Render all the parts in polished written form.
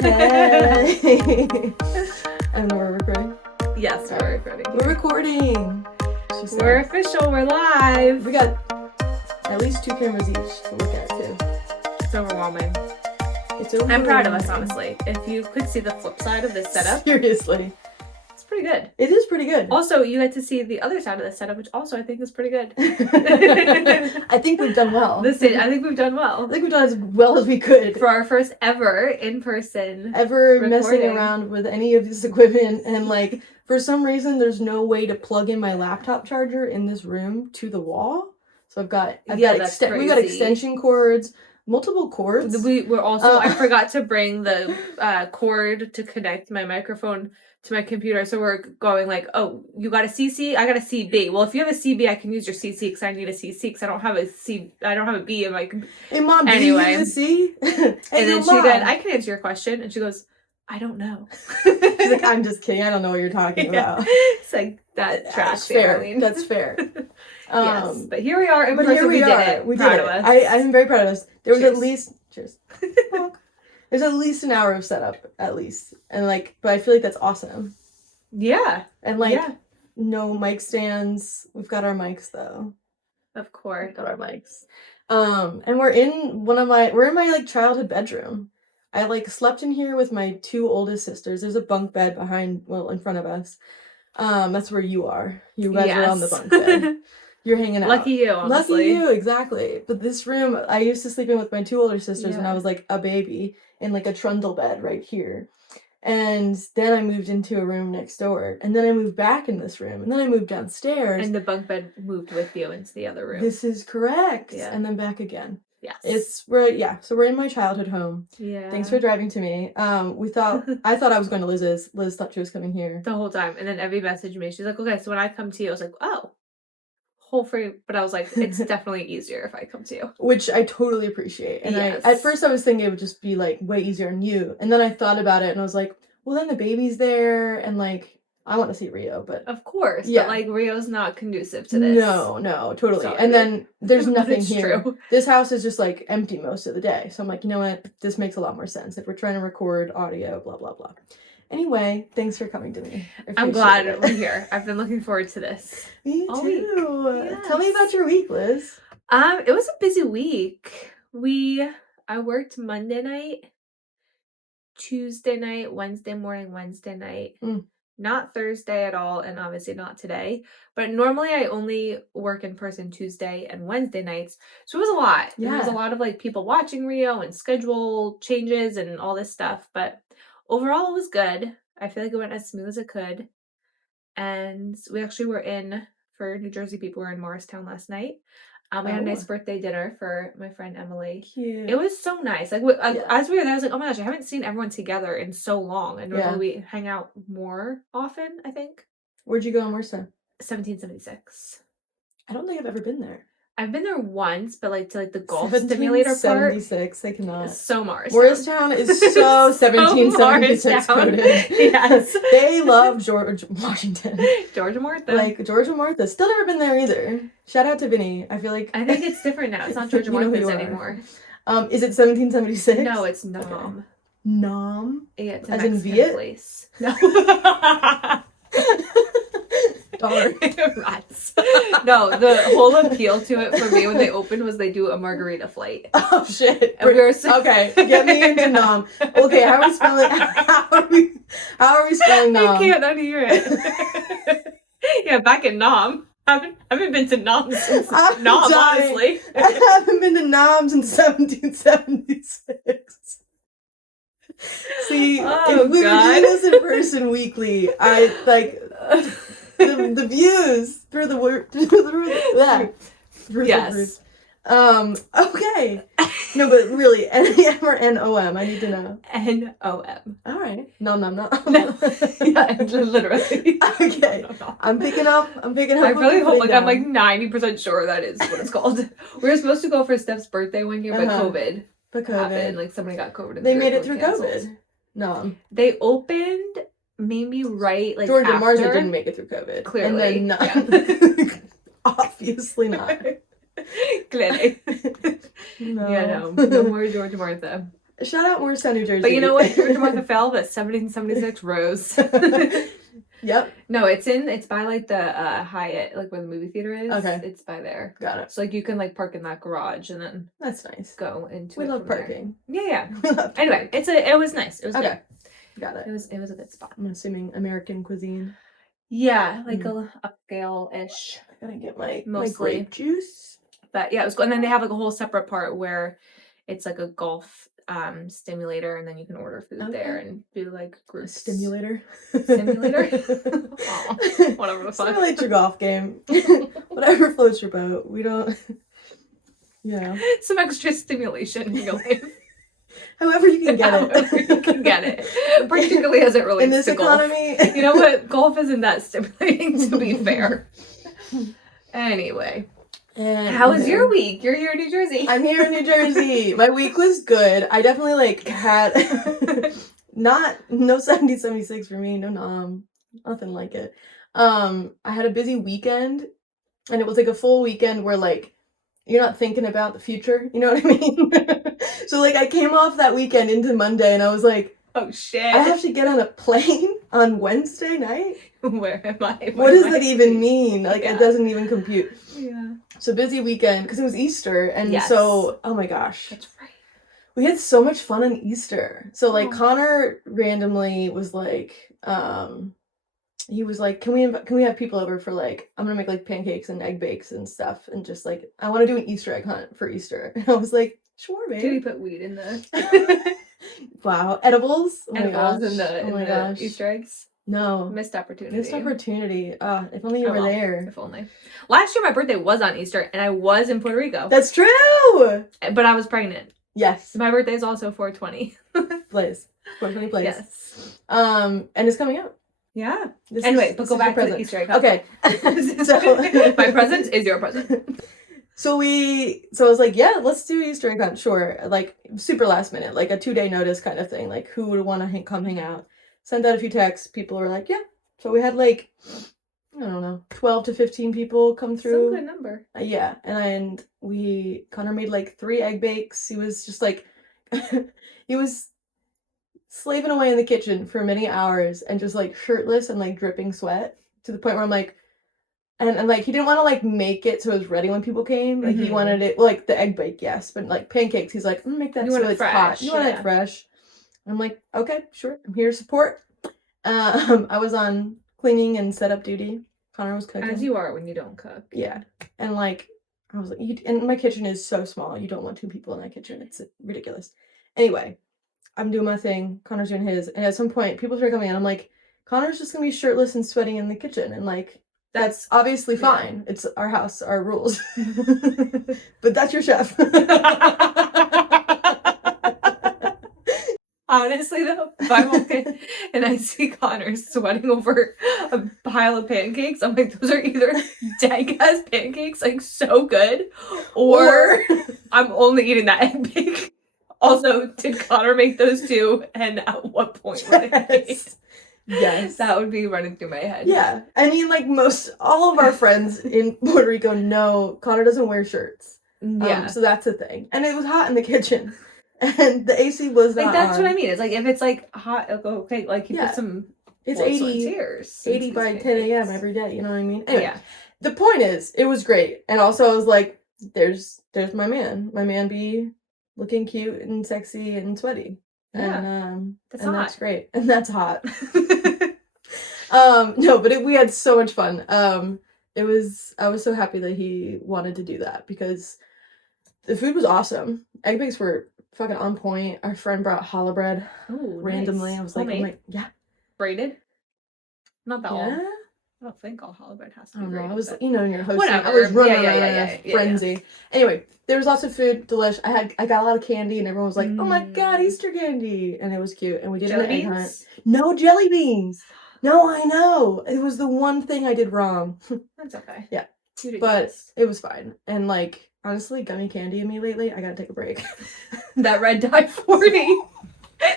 Hey. And we're recording? Yes, we're recording. We're recording. We're official. We're live. We got at least 2 cameras each to look at, too. It's overwhelming. I'm proud of us, honestly. If you could see the flip side of this setup. Seriously. It's pretty good. It is pretty good. Also, you get to see the other side of the setup, which also I think is pretty good. I think we've done well. I think we've done well. I think we've done as well as we could. For our first ever in-person recording. Messing around with any of this equipment, and like, for some reason, there's no way to plug in my laptop charger in this room to the wall. So we've got extension cords, multiple cords. We're also, I forgot to bring the cord to connect my microphone to my computer, so we're going like, oh, you got a CC, I got a CB. Well, if you have a CB, I can use your CC because I need a CC because I don't have a B in my computer. Hey mom, anyway, do you need a C? And then she said, I can answer your question, and she goes, I don't know. She's like, I'm just kidding, I don't know what you're talking about. It's like that trash. That's fair. That's fair. Yes, but here we are in person. We did it. We did it. I'm very proud of us. There was at least there's at least an hour of setup, at least, and like, but I feel like that's awesome. Yeah, and no mic stands. We've got our mics though. Of course, got our mics. And we're in my like childhood bedroom. I like slept in here with my 2 oldest sisters. There's a bunk bed in front of us. That's where you are. You guys are on the bunk bed. You're hanging out. Lucky you, honestly. Lucky you, exactly. But this room, I used to sleep in with my 2 older sisters when I was like a baby in like a trundle bed right here. And then I moved into a room next door. And then I moved back in this room. And then I moved downstairs. And the bunk bed moved with you into the other room. This is correct. Yeah. And then back again. Yes. So we're in my childhood home. Yeah. Thanks for driving to me. I thought I was going to Liz's. Liz thought she was coming here. The whole time. And then Evie messaged me. She's like, okay, so when I come to you, I was like, oh. Whole free, but I was like, it's definitely easier if I come to you, which I totally appreciate. And at first I was thinking it would just be like way easier on you, and then I thought about it and I was like, well, then the baby's there, and like I want to see Rio, but of course, but like Rio's not conducive to this. No, totally. So, and then there's nothing here. True. This house is just like empty most of the day, so I'm like, you know what, this makes a lot more sense if we're trying to record audio, blah blah blah. Anyway, thanks for coming to me. I'm glad we're here. I've been looking forward to this. Me too. Yes. Tell me about your week, Liz. It was a busy week. I worked Monday night, Tuesday night, Wednesday morning, Wednesday night. Not Thursday at all, and obviously not today. But normally I only work in person Tuesday and Wednesday nights. So it was a lot. Yeah. There was a lot of like people watching Rio and schedule changes and all this stuff. But overall, it was good. I feel like it went as smooth as it could. And we actually were for New Jersey people, we were in Morristown last night. We had a nice birthday dinner for my friend Emily. Cute. It was so nice. Like, as we were there, I was like, oh my gosh, I haven't seen everyone together in so long. And normally we hang out more often, I think. Where'd you go in Morristown? 1776. I don't think I've ever been there. I've been there once, but like to like the golf simulator part. 1776, I cannot. So Morristown. Morristown is so 1776 coded. Yes. They love George Washington. George and Martha. Like George and Martha. Still never been there either. Shout out to Vinny. I think it's different now. It's not George and Martha's anymore. Is it 1776? No, it's Nom. Okay. Nom? Yeah, it's as in Viet? Place. No. Dollar. Rats. No, the whole appeal to it for me when they opened was they do a margarita flight. Oh shit. And okay, get me into Nom. Okay, how are we spelling Nom? I can't unhear it. Yeah, back in Nom. I haven't been to Nom since Nom, honestly. I haven't been to Nom since 1776. See, if we were doing this in person weekly, I like the views through the word yes. Okay. No, but really, N-E-M or N-O-M? I need to know. N-O-M. All right. No. Yeah, literally. Okay. No. I'm picking up. I really hope, like, I'm like 90% sure that is what it's called. We were supposed to go for Steph's birthday one year, but COVID happened. Like, somebody got COVID. They made it through COVID. No. They opened maybe right, like, George after. and Martha didn't make it through COVID. Clearly. And then obviously not. Clearly. No. Yeah, no more George and Martha. Shout out Morristown, New Jersey. But you know what? Georgia Martha Fell, but 1776 Rose. Yep. No, it's by like the Hyatt, like where the movie theater is. Okay. It's by there. Got it. So like you can like park in that garage and then that's nice. Go into we it. love from parking. There. Yeah. Anyway, it was nice. It was okay. Good. Got it. It was a good spot. I'm assuming American cuisine. Yeah, like a upscale-ish. I gotta get my Mostly. grape juice. But yeah, it was good. And then they have like a whole separate part where it's like a golf stimulator, and then you can order food there and do like groups. A stimulator. Simulator. Oh, whatever the fuck. Simulate your golf game. Whatever floats your boat. We don't. Yeah. Some extra stimulation in your life. However you can get it. However you can get it. Particularly as it relates in this to economy. Golf. You know what? Golf isn't that stimulating, to be fair. Anyway. And how was your week? You're here in New Jersey. I'm here in New Jersey. My week was good. I definitely like had no 1776 for me, no nothing like it. I had a busy weekend, and it was like a full weekend where like you're not thinking about the future, you know what I mean? So like I came off that weekend into Monday and I was like, oh shit. I have to get on a plane on Wednesday night? Where am I? What does that even mean? Like it doesn't even compute. Yeah. So busy weekend because it was Easter, and so oh my gosh, that's right. We had so much fun on Easter. So like Connor randomly was like, he was like, can we have people over for like I'm gonna make like pancakes and egg bakes and stuff, and just like I want to do an Easter egg hunt for Easter. And I was like, sure, babe. Did he put weed in the? Wow, edibles. Oh edibles in my the gosh. Easter eggs. No. Missed opportunity. Missed opportunity. If only you were there. If only. Last year my birthday was on Easter and I was in Puerto Rico. That's true! But I was pregnant. Yes. My birthday is also 420. Plays. 420 plays. Yes. And it's coming out. Yeah. Anyway, but go back to the Easter egg. Okay. So my present is your present. So I was like, yeah, let's do Easter egg hunt. Sure. Like super last minute, like a 2-day notice kind of thing. Like who would want to come hang out? Sent out a few texts. People were like, yeah. So we had like, I don't know, 12 to 15 people come through. Some good number. Yeah. And Connor made like 3 egg bakes. He was just like, he was slaving away in the kitchen for many hours and just like shirtless and like dripping sweat to the point where I'm like, and like he didn't want to like make it so it was ready when people came. Like he wanted it, like the egg bake, yes. But like pancakes, he's like, make that so it's hot. You want it fresh. I'm like, okay, sure. I'm here to support. I was on cleaning and setup duty. Connor was cooking. As you are when you don't cook. Yeah. And like, I was like, and my kitchen is so small. You don't want 2 people in that kitchen. It's ridiculous. Anyway, I'm doing my thing. Connor's doing his. And at some point, people start coming in. I'm like, Connor's just going to be shirtless and sweating in the kitchen. And like, that's obviously fine. It's our house, our rules. But that's your chef. Honestly, though, if I walk in and I see Connor sweating over a pile of pancakes, I'm like, those are either dank-ass pancakes, like, so good, or I'm only eating that egg bake. Also, did Connor make those too, and at what point were they made? Yes. That would be running through my head. Yeah. I mean, like, all of our friends in Puerto Rico know Connor doesn't wear shirts. Yeah. So that's a thing. And it was hot in the kitchen. And the AC was not like that's on. what I mean. It's like if it's like hot, okay, like you put some. It's blood, 80, sweat, tears 80 by 10 a.m. every day. You know what I mean? Anyway, yeah. The point is, it was great, and also I was like, "There's my man. My man be looking cute and sexy and sweaty." Yeah, and that's and hot. that's great, and that's hot. No, but we had so much fun. I was so happy that he wanted to do that because the food was awesome. Egg bakes were fucking on point. Our friend brought challah bread randomly. Nice. I was like, Homemade? I'm like, yeah. Braided? Not that all. Yeah. I don't think all challah bread has to I be don't know. braided. I was, you're hosting. Whatever. I was running Yeah, around yeah, in a frenzy. Yeah. Anyway, there was lots of food, delish. I got a lot of candy, and everyone was like, "Oh my god, Easter candy!" And it was cute. And we did an egg hunt. No jelly beans. No, I know. It was the one thing I did wrong. That's okay. Yeah, but it was fine. And like, honestly, gummy candy in me lately. I gotta take a break. That red dye 40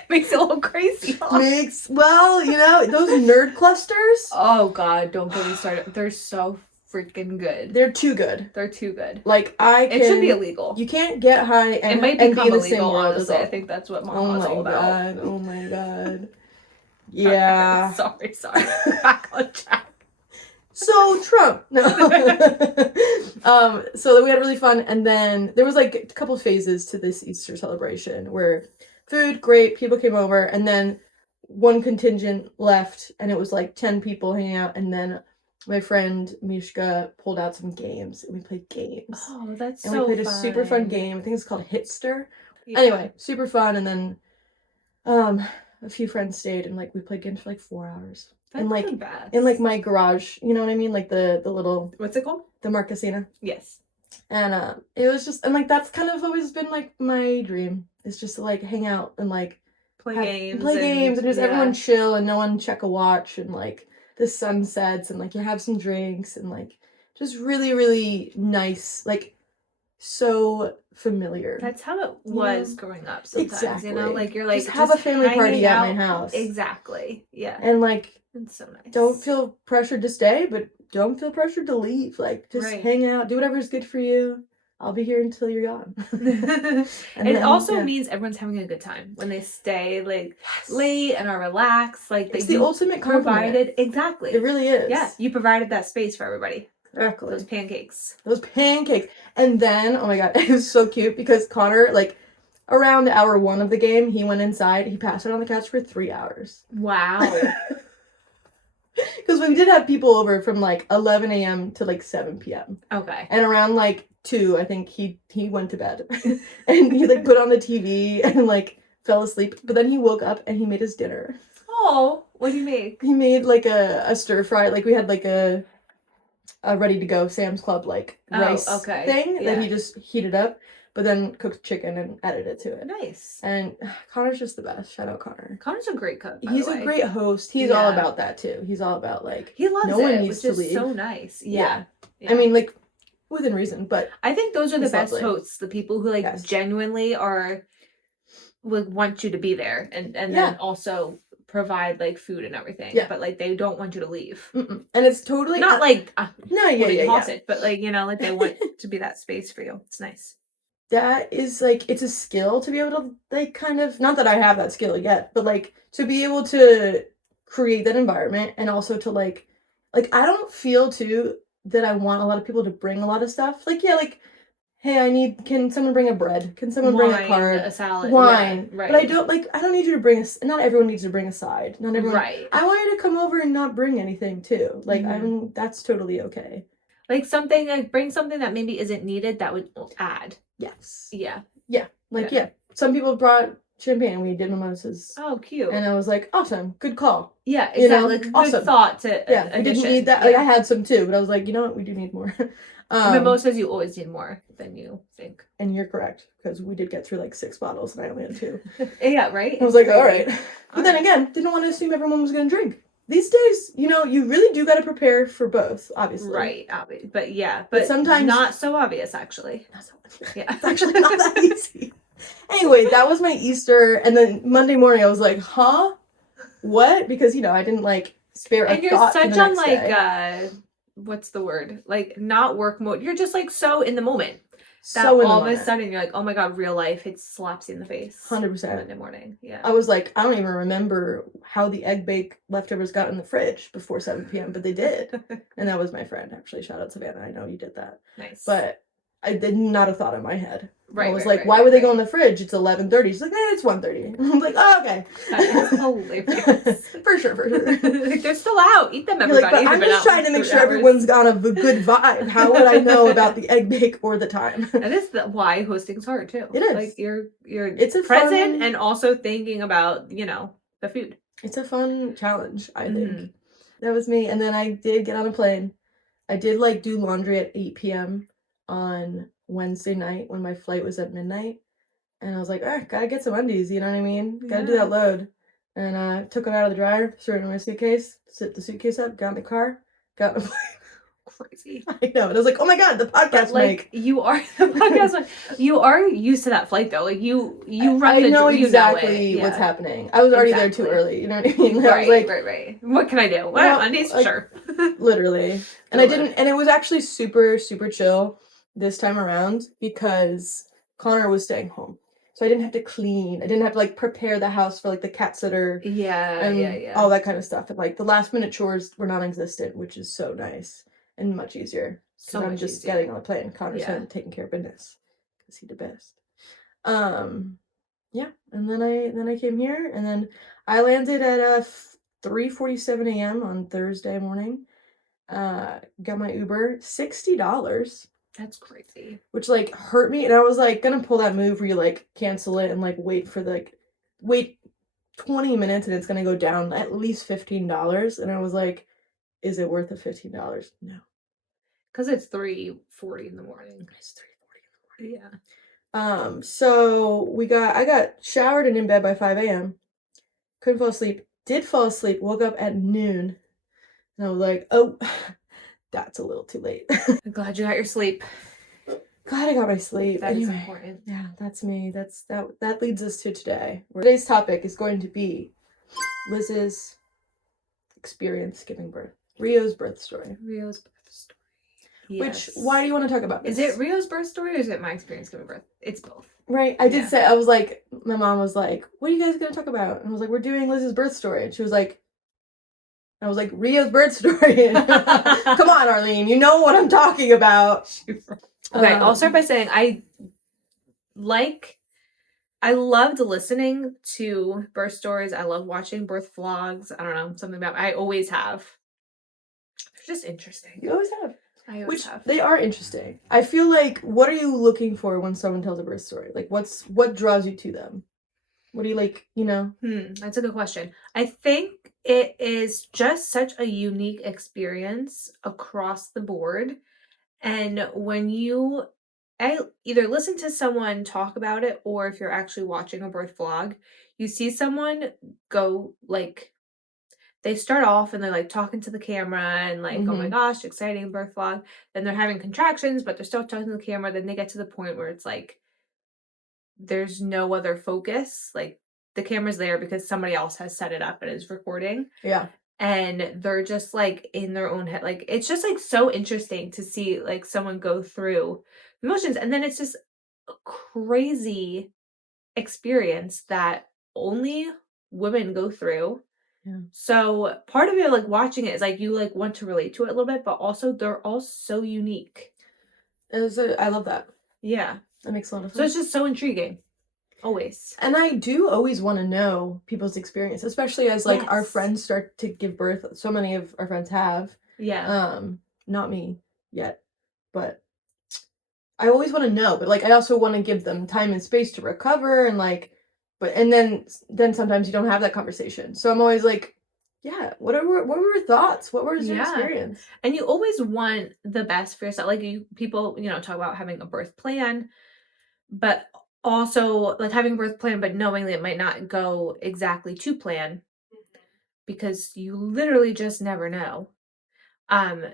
makes it a little crazy. Huh? Those nerd clusters. Oh god, don't get me started. They're so freaking good. They're too good. They're too good. Like, it should be illegal. You can't get high and, it might and become be in the illegal, same world honestly. as all. I think that's what Mama's all about. Oh my god. Yeah. Sorry. Back on track. So Trump. No. So we had really fun, and then there was like a couple phases to this Easter celebration where food, great, people came over, and then one contingent left, and it was like 10 people hanging out, and then my friend Mishka pulled out some games, and we played games. Oh, that's and so we played fun. a super fun game. I think it's called Hitster. Yeah. Anyway, super fun, and then a few friends stayed, and like we played games for like 4 hours. That's and like the best. in like my garage, you know what I mean? Like the little, what's it called? The Marquesina. Yes. And it was just, and like that's kind of always been like my dream, is just to like hang out and like play games and just everyone chill and no one check a watch, and like the sun sets and like you have some drinks and like just really, really nice, like so familiar. That's how it was growing up sometimes. Exactly. You know, like you're like just have a family party at my house. Exactly. Yeah. And like it's so nice. Don't feel pressured to stay, but don't feel pressured to leave. Like just hang out, do whatever's good for you. I'll be here until you're gone. and it also means everyone's having a good time when they stay like late and are relaxed. Like it's the ultimate provided. Exactly. It really is. Yeah. You provided that space for everybody. Exactly. Those pancakes. And then, oh my god, it was so cute because Connor, like, around hour 1 of the game, he went inside, he passed out on the couch for 3 hours. Wow. Because we did have people over from, like, 11 a.m. to, like, 7 p.m. Okay. And around, like, 2, I think he went to bed. And he, like, put on the TV and, like, fell asleep. But then he woke up and he made his dinner. Oh, what did he make? He made, like, a stir fry. Like, we had, like, a ready-to-go Sam's Club, like, rice thing that he just heated up. But then cooked chicken and added it to it. Nice. And Connor's just the best. Shout out Connor. Connor's a great cook. He's a great host. He's all about that too. He's all about like he loves no one it, needs which to is leave. so nice. Yeah. I mean, like within reason, but I think those are the best lovely. hosts. The people who like genuinely are would want you to be there and then also provide like food and everything. Yeah. But like they don't want you to leave. And it's totally not like hostage, but like like they want to be that space for you. It's nice. That is like it's a skill to be able to like kind of, not that I have that skill yet, but like to be able to create that environment, and also to like I don't feel too that I want a lot of people to bring a lot of stuff. Like hey, can someone bring a bread? Can someone bring a card? A salad. Wine. Yeah, right. But I don't need you to bring not everyone needs to bring a side. Not everyone. Right. I want you to come over and not bring anything too. Like that's totally okay. Like something, like bring something that maybe isn't needed that would add. Yes. Yeah. Yeah. Like some people brought champagne and we did mimosas. Oh, cute. And I was like, awesome, good call. Yeah, exactly. Like, awesome. Good thought to I didn't need that. Like I had some too, but I was like, you know what, we do need more. Mimosas, you always need more than you think. And you're correct, because we did get through like 6 bottles and I only had 2. Yeah, right? I was like, all right. But then again, didn't want to assume everyone was going to drink. These days, you really do got to prepare for both, obviously. Right, obviously. But sometimes not so obvious, actually. Not so obvious. Yeah. It's actually not that easy. Anyway, that was my Easter, and then Monday morning I was like, huh? What? Because, I didn't like spare a thought. And you're such on like, day. What's the word? Like, not work mode. You're just like so in the moment. That So all of a sudden you're like, oh my god, real life, it slaps you in the face. 100%. Monday morning. Yeah. I was like, I don't even remember how the egg bake leftovers got in the fridge before 7 p.m., but they did. And that was my friend, actually. Shout out Savannah. I know you did that. Nice. But I did not have thought in my head. Right. I was like, why would they go in the fridge? It's 11:30. She's like, it's 1:30. I'm like, oh, okay. That is hilarious. For sure. Like, they're still out. Eat them, everybody. Like, but I'm just trying to make sure everyone's got a good vibe. How would I know about the egg bake or the time? That is why hosting's hard too. It is. Like you're it's a present fun, and also thinking about, the food. It's a fun challenge, I think. That was me. And then I did get on a plane. I did like do laundry at 8 p.m. on Wednesday night when my flight was at midnight. And I was like, gotta get some undies, you know what I mean? Gotta do that load. And I took them out of the dryer, threw it in my suitcase, set the suitcase up, got in the car, got in the plane. crazy. I know. It was like, oh my God, the podcast like, you are the podcast. You are used to that flight though. Like you run I know you exactly know what's happening. I was already there too early. You know what I mean? I was like, right. What can I do? Well, Mondays, like, sure. Literally. And I didn't, and it was actually super, super chill this time around because Connor was staying home. So I didn't have to clean. I didn't have to like prepare the house for like the cat sitter. Yeah. All that kind of stuff. And like the last minute chores were non-existent, which is so nice and much easier. So I'm just getting on a plane. Connor's home taking care of business because he's the best. Yeah. And then I came here and then I landed at 3:47 a.m. on Thursday morning. Got my Uber, $60. That's crazy. Which like hurt me, and I was like gonna pull that move where you like cancel it and like wait 20 minutes and it's gonna go down at least $15. And I was like, is it worth the $15? No. Because it's 3:40 in the morning. It's 3:40 in the morning. Yeah. So I got showered and in bed by 5 a.m. Couldn't fall asleep. Did fall asleep, woke up at noon. And I was like, oh, that's a little too late. I'm glad you got your sleep. Glad I got my sleep. That is important. Yeah, that's me. That leads us to today. Today's topic is going to be Liz's experience giving birth. Rio's birth story. Yes. Which, why do you want to talk about this? Is it Rio's birth story or is it my experience giving birth? It's both. Right. I did say, I was like, my mom was like, what are you guys going to talk about? And I was like, we're doing Liz's birth story. And she was like, I was like, Rio's birth story. Come on, Arlene. You know what I'm talking about. Okay, I'll start by saying I loved listening to birth stories. I love watching birth vlogs. I don't know, something about I always have. They're just interesting. You always have. I always have. They are interesting. I feel like, what are you looking for when someone tells a birth story? Like, what draws you to them? What do you like, you know? That's a good question. I think it is just such a unique experience across the board. And when you either listen to someone talk about it or if you're actually watching a birth vlog, you see someone go like, they start off and they're like talking to the camera and like, oh my gosh, exciting birth vlog. Then they're having contractions, but they're still talking to the camera. Then they get to the point where it's like, there's no other focus. Like the camera's there because somebody else has set it up and is recording. Yeah. And they're just like in their own head. Like it's just like so interesting to see like someone go through emotions. And then it's just a crazy experience that only women go through. Yeah. So part of it, like watching it, is like you like want to relate to it a little bit, but also they're all so unique. I love that. Yeah. That makes a lot of sense. So it's just so intriguing. Always. And I do always want to know people's experience, especially as like our friends start to give birth. So many of our friends have. Yeah. Not me yet, but I always want to know. But like I also want to give them time and space to recover and like, and then sometimes you don't have that conversation. So I'm always like, yeah, what were your thoughts? What was your experience? And you always want the best for yourself. Like people, talk about having a birth plan, but also like having a birth plan, but knowing that it might not go exactly to plan because you literally just never know.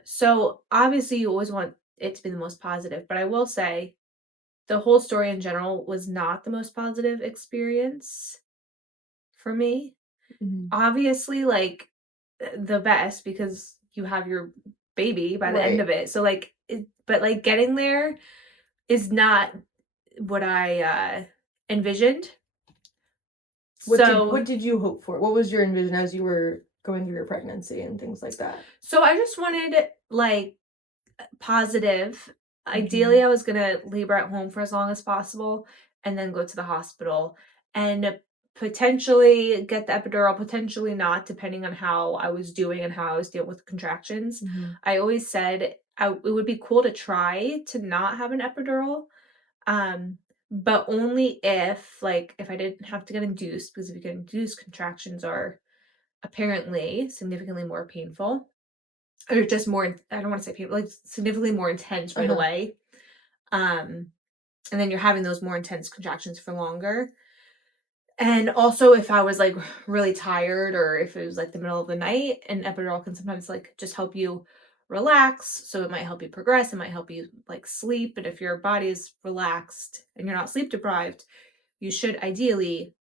So obviously you always want it to be the most positive, but I will say the whole story in general was not the most positive experience for me. Obviously, like the best because you have your baby by the end of it. So like, but like getting there is what I envisioned. What did you hope for? What was your envision as you were going through your pregnancy and things like that? So I just wanted like positive. Ideally, I was gonna labor at home for as long as possible and then go to the hospital and potentially get the epidural, potentially not, depending on how I was doing and how I was dealing with contractions. I always said it would be cool to try to not have an epidural, but only if I didn't have to get induced, because if you get induced, contractions are apparently significantly more painful. Or just more, I don't want to say painful, like significantly more intense right away. And then you're having those more intense contractions for longer. And also if I was like really tired or if it was like the middle of the night, an epidural can sometimes like just help you relax. So it might help you progress. It might help you like sleep. And if your body is relaxed and you're not sleep deprived, you should ideally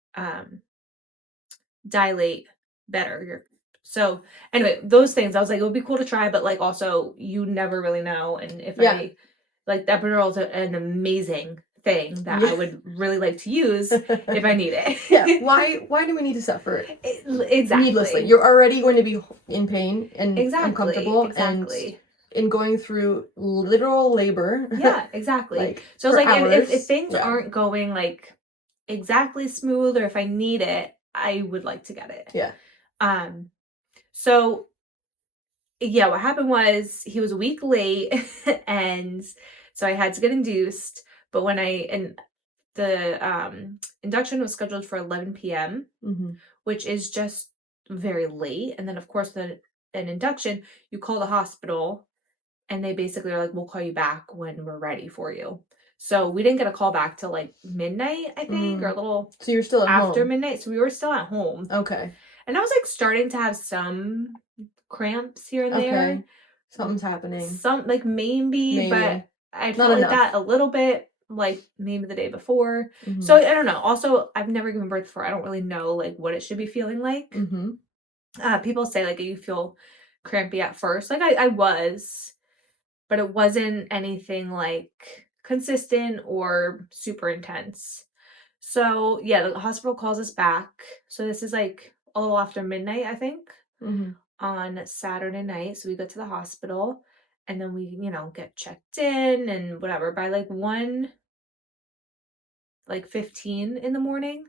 dilate better. So anyway, those things I was like, it would be cool to try, but like also you never really know. And if Yeah. I like the epidural is an amazing thing that I would really like to use if I need it. Yeah. Why do we need to suffer Exactly. needlessly? You're already going to be in pain and uncomfortable exactly. and in going through literal labor. Yeah, exactly. Like, so it's for like if hours. things Yeah. aren't going like exactly smooth, or if I need it, I would like to get it. Yeah. So yeah, what happened was he was a week late and so I had to get induced. But when the induction was scheduled for 11 p.m., which is just very late. And then of course an induction, you call the hospital and they basically are like, we'll call you back when we're ready for you. So we didn't get a call back till like midnight, I think, or a little So you're still at after home. midnight. So we were still at home. Okay. And I was like starting to have some cramps here and there. Something's happening. Some like maybe. But I felt like that a little bit, like maybe the day before. So I don't know. Also, I've never given birth before. I don't really know like what it should be feeling like. People say like you feel crampy at first. Like I was, but it wasn't anything like consistent or super intense. So yeah, the hospital calls us back. So this is like a little after midnight, I think, on Saturday night. So we go to the hospital and then we, get checked in and whatever. By like 1:15 in the morning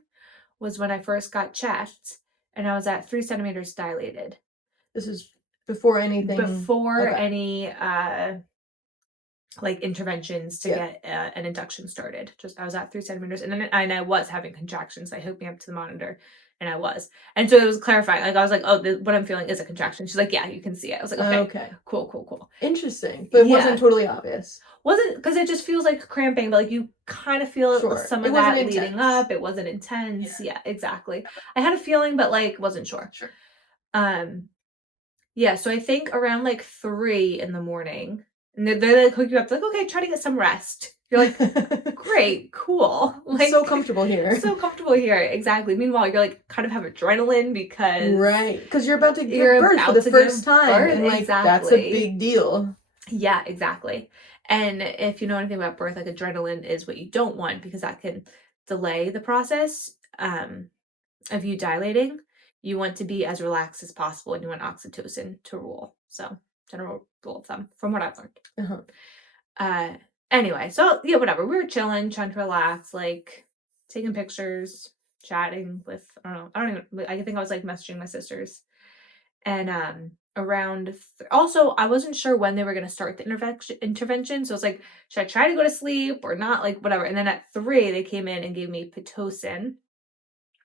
was when I first got checked, and I was at 3 centimeters dilated. This is before anything. Before any like interventions to get an induction started. Just I was at 3 centimeters, and I was having contractions. They hooked me up to the monitor, and I was. And so it was clarifying. Like I was like, oh, what I'm feeling is a contraction. She's like, yeah, you can see it. I was like, okay, cool. Interesting, but it wasn't totally obvious. Wasn't, because it just feels like cramping, but like you kind of feel some of that leading up. It wasn't intense. Yeah, exactly. I had a feeling, but like wasn't sure. Yeah, so I think around like 3 in the morning, and they like hook you up, like, okay, try to get some rest. You're like, great, cool. Like, so comfortable here. Exactly. Meanwhile, you're like kind of have adrenaline because you're about to give birth for the first time, and like that's a big deal. Yeah, exactly. And if you know anything about birth, like adrenaline is what you don't want because that can delay the process of you dilating. You want to be as relaxed as possible, and you want oxytocin to rule. So, general rule of thumb from what I've learned. Anyway, so yeah, whatever. We were chilling, trying to relax, like taking pictures, chatting with, I think I was like messaging my sisters. And also I wasn't sure when they were going to start the intervention. So I was like, should I try to go to sleep or not? Like, whatever. And then at 3, they came in and gave me Pitocin,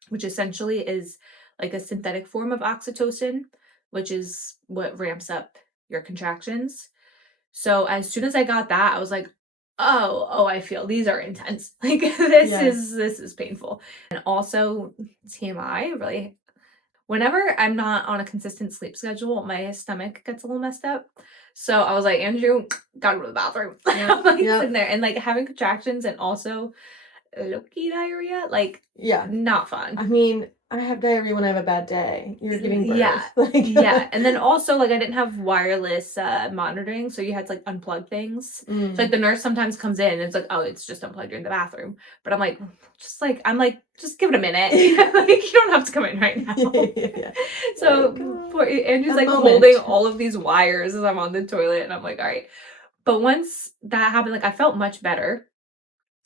which essentially is like a synthetic form of oxytocin, which is what ramps up your contractions. So as soon as I got that, I was like, oh, I feel these are intense. Like this is painful. And also TMI, really, whenever I'm not on a consistent sleep schedule, my stomach gets a little messed up. So I was like, Andrew, gotta go to the bathroom. I'm like sitting there and like having contractions and also low-key diarrhea, like not fun. I mean, I have diarrhea when I have a bad day. You're giving birth. Yeah. And then also like I didn't have wireless monitoring, so you had to like unplug things. So like the nurse sometimes comes in and it's like, oh, it's just unplugged, you're in the bathroom. But I'm like, just give it a minute. Like you don't have to come in right now. So poor Andrew's like holding all of these wires as I'm on the toilet, and I'm like, all right. But once that happened, like I felt much better,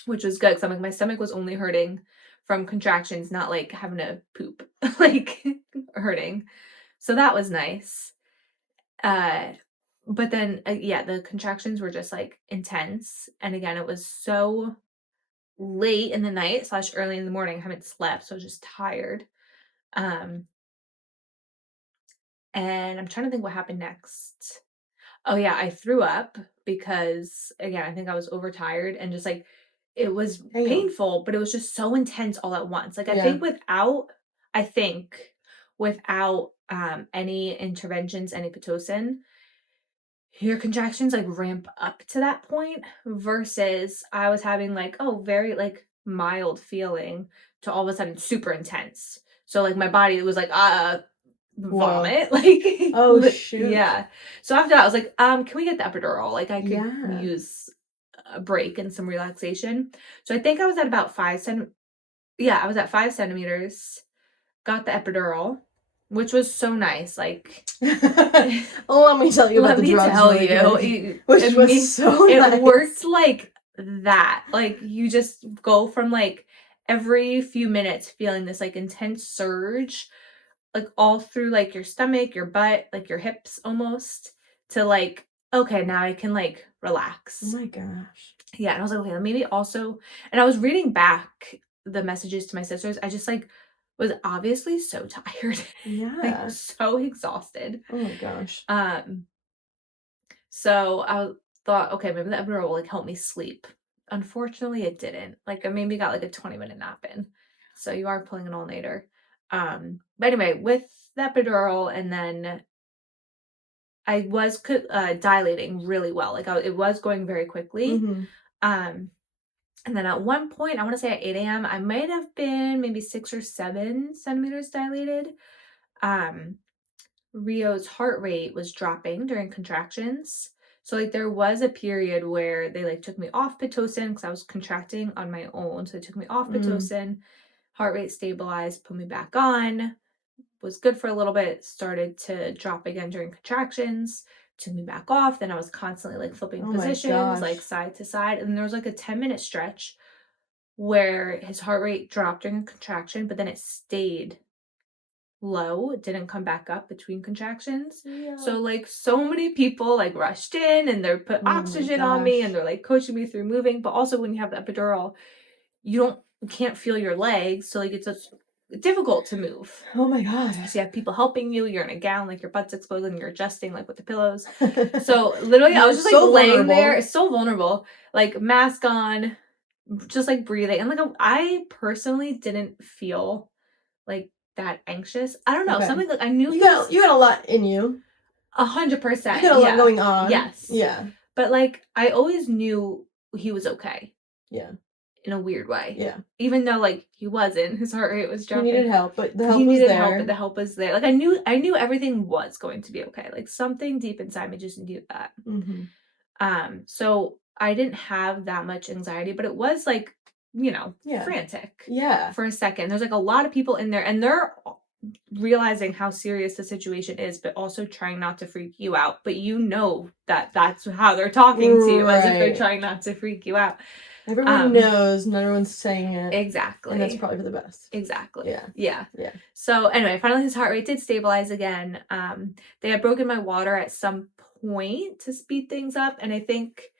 which was good because I'm like, my stomach was only hurting from contractions, not like having to poop, like hurting. So that was nice. But then, the contractions were just like intense. And again, it was so late in the night / early in the morning. I haven't slept, so I was just tired. And I'm trying to think what happened next. Oh yeah, I threw up because again, I think I was overtired and just like it was painful, but it was just so intense all at once. Like I think without any interventions, any Pitocin, your contractions, like, ramp up to that point versus I was having, like, oh, very, like, mild feeling to all of a sudden super intense. So, like, my body was like, Whoa. vomit, like, Oh, shoot. yeah. So after that, I was like, can we get the epidural? Like, I could Yeah. use a break and some relaxation. So I think I was at about I was at 5 centimeters, got the epidural, which was so nice, like, Let me tell you about let the me drugs tell really you, quick, which was so it nice. worked like that. Like, you just go from, like, every few minutes feeling this, like, intense surge, like, all through, like, your stomach, your butt, like, your hips almost, to, like, "Okay, now I can, like, Oh relax." my gosh. Yeah, and I was like, "Okay, maybe also," and I was reading back the messages to my sisters, I just, like, was obviously so tired, like, Yeah. so exhausted. Oh my gosh. Um, so I thought, "Okay, maybe the epidural will, like, help me sleep." Unfortunately, it didn't. Like, I maybe got, like, a 20-minute nap in. So you are pulling an all-nighter. But anyway, with the epidural, and then I was dilating really well. Like, it was going very quickly. Mhm. Um, and then at one point, I wanna say at 8 a.m., I might have been maybe 6 or 7 centimeters dilated. Um, Rio's heart rate was dropping during contractions. So, like, there was a period where they, like, took me off Pitocin because I was contracting on my own. So they took me off Mm. Pitocin, heart rate stabilized, put me back on, was good for a little bit, started to drop again during contractions, took me back off. Then I was constantly, like, flipping Oh my positions, like, gosh. side to side. And there was, like, a 10-minute stretch where his heart rate dropped during a contraction, but then it stayed low. It didn't come back up between contractions. Yeah. So, like, so many people, like, rushed in and they're put Oh my oxygen on me and gosh. they're, like, coaching me through moving. But also, when you have the epidural, you can't feel your legs. So, like, it's just difficult to move. Oh my god. So you have people helping you, you're in a gown, like, your butt's exposed and you're adjusting, like, with the pillows. So, literally, I You're was just, like, so laying there, vulnerable. it's so vulnerable, like, mask on, just, like, breathing, and, like, I personally didn't feel, like, that anxious. I don't know, Okay. something, like, I knew You he was got a lot in you. You 100%, got a lot yeah, going on. yes. Yeah. But, like, I always knew he was okay Yeah. in a weird way, Yeah. even though, like, he wasn't, his heart rate was He dropping. needed help, but the He help was needed help, but there. the help was there. Like, I knew everything was going to be okay. Like, something deep inside me just knew that. Mhm. So I didn't have that much anxiety, but it was, like, Yeah. frantic Yeah. for a second. There's, like, a lot of people in there and they're realizing how serious the situation is, but also trying not to freak you out. But that that's how they're talking to you, as if they're Right. trying not to freak you out. Everyone Um, knows and everyone's saying it, and that's exactly. probably for the best. Exactly. Yeah. Yeah. Yeah. So anyway, finally his heart rate did stabilize again. They had broken my water at some point to speed things up. And I think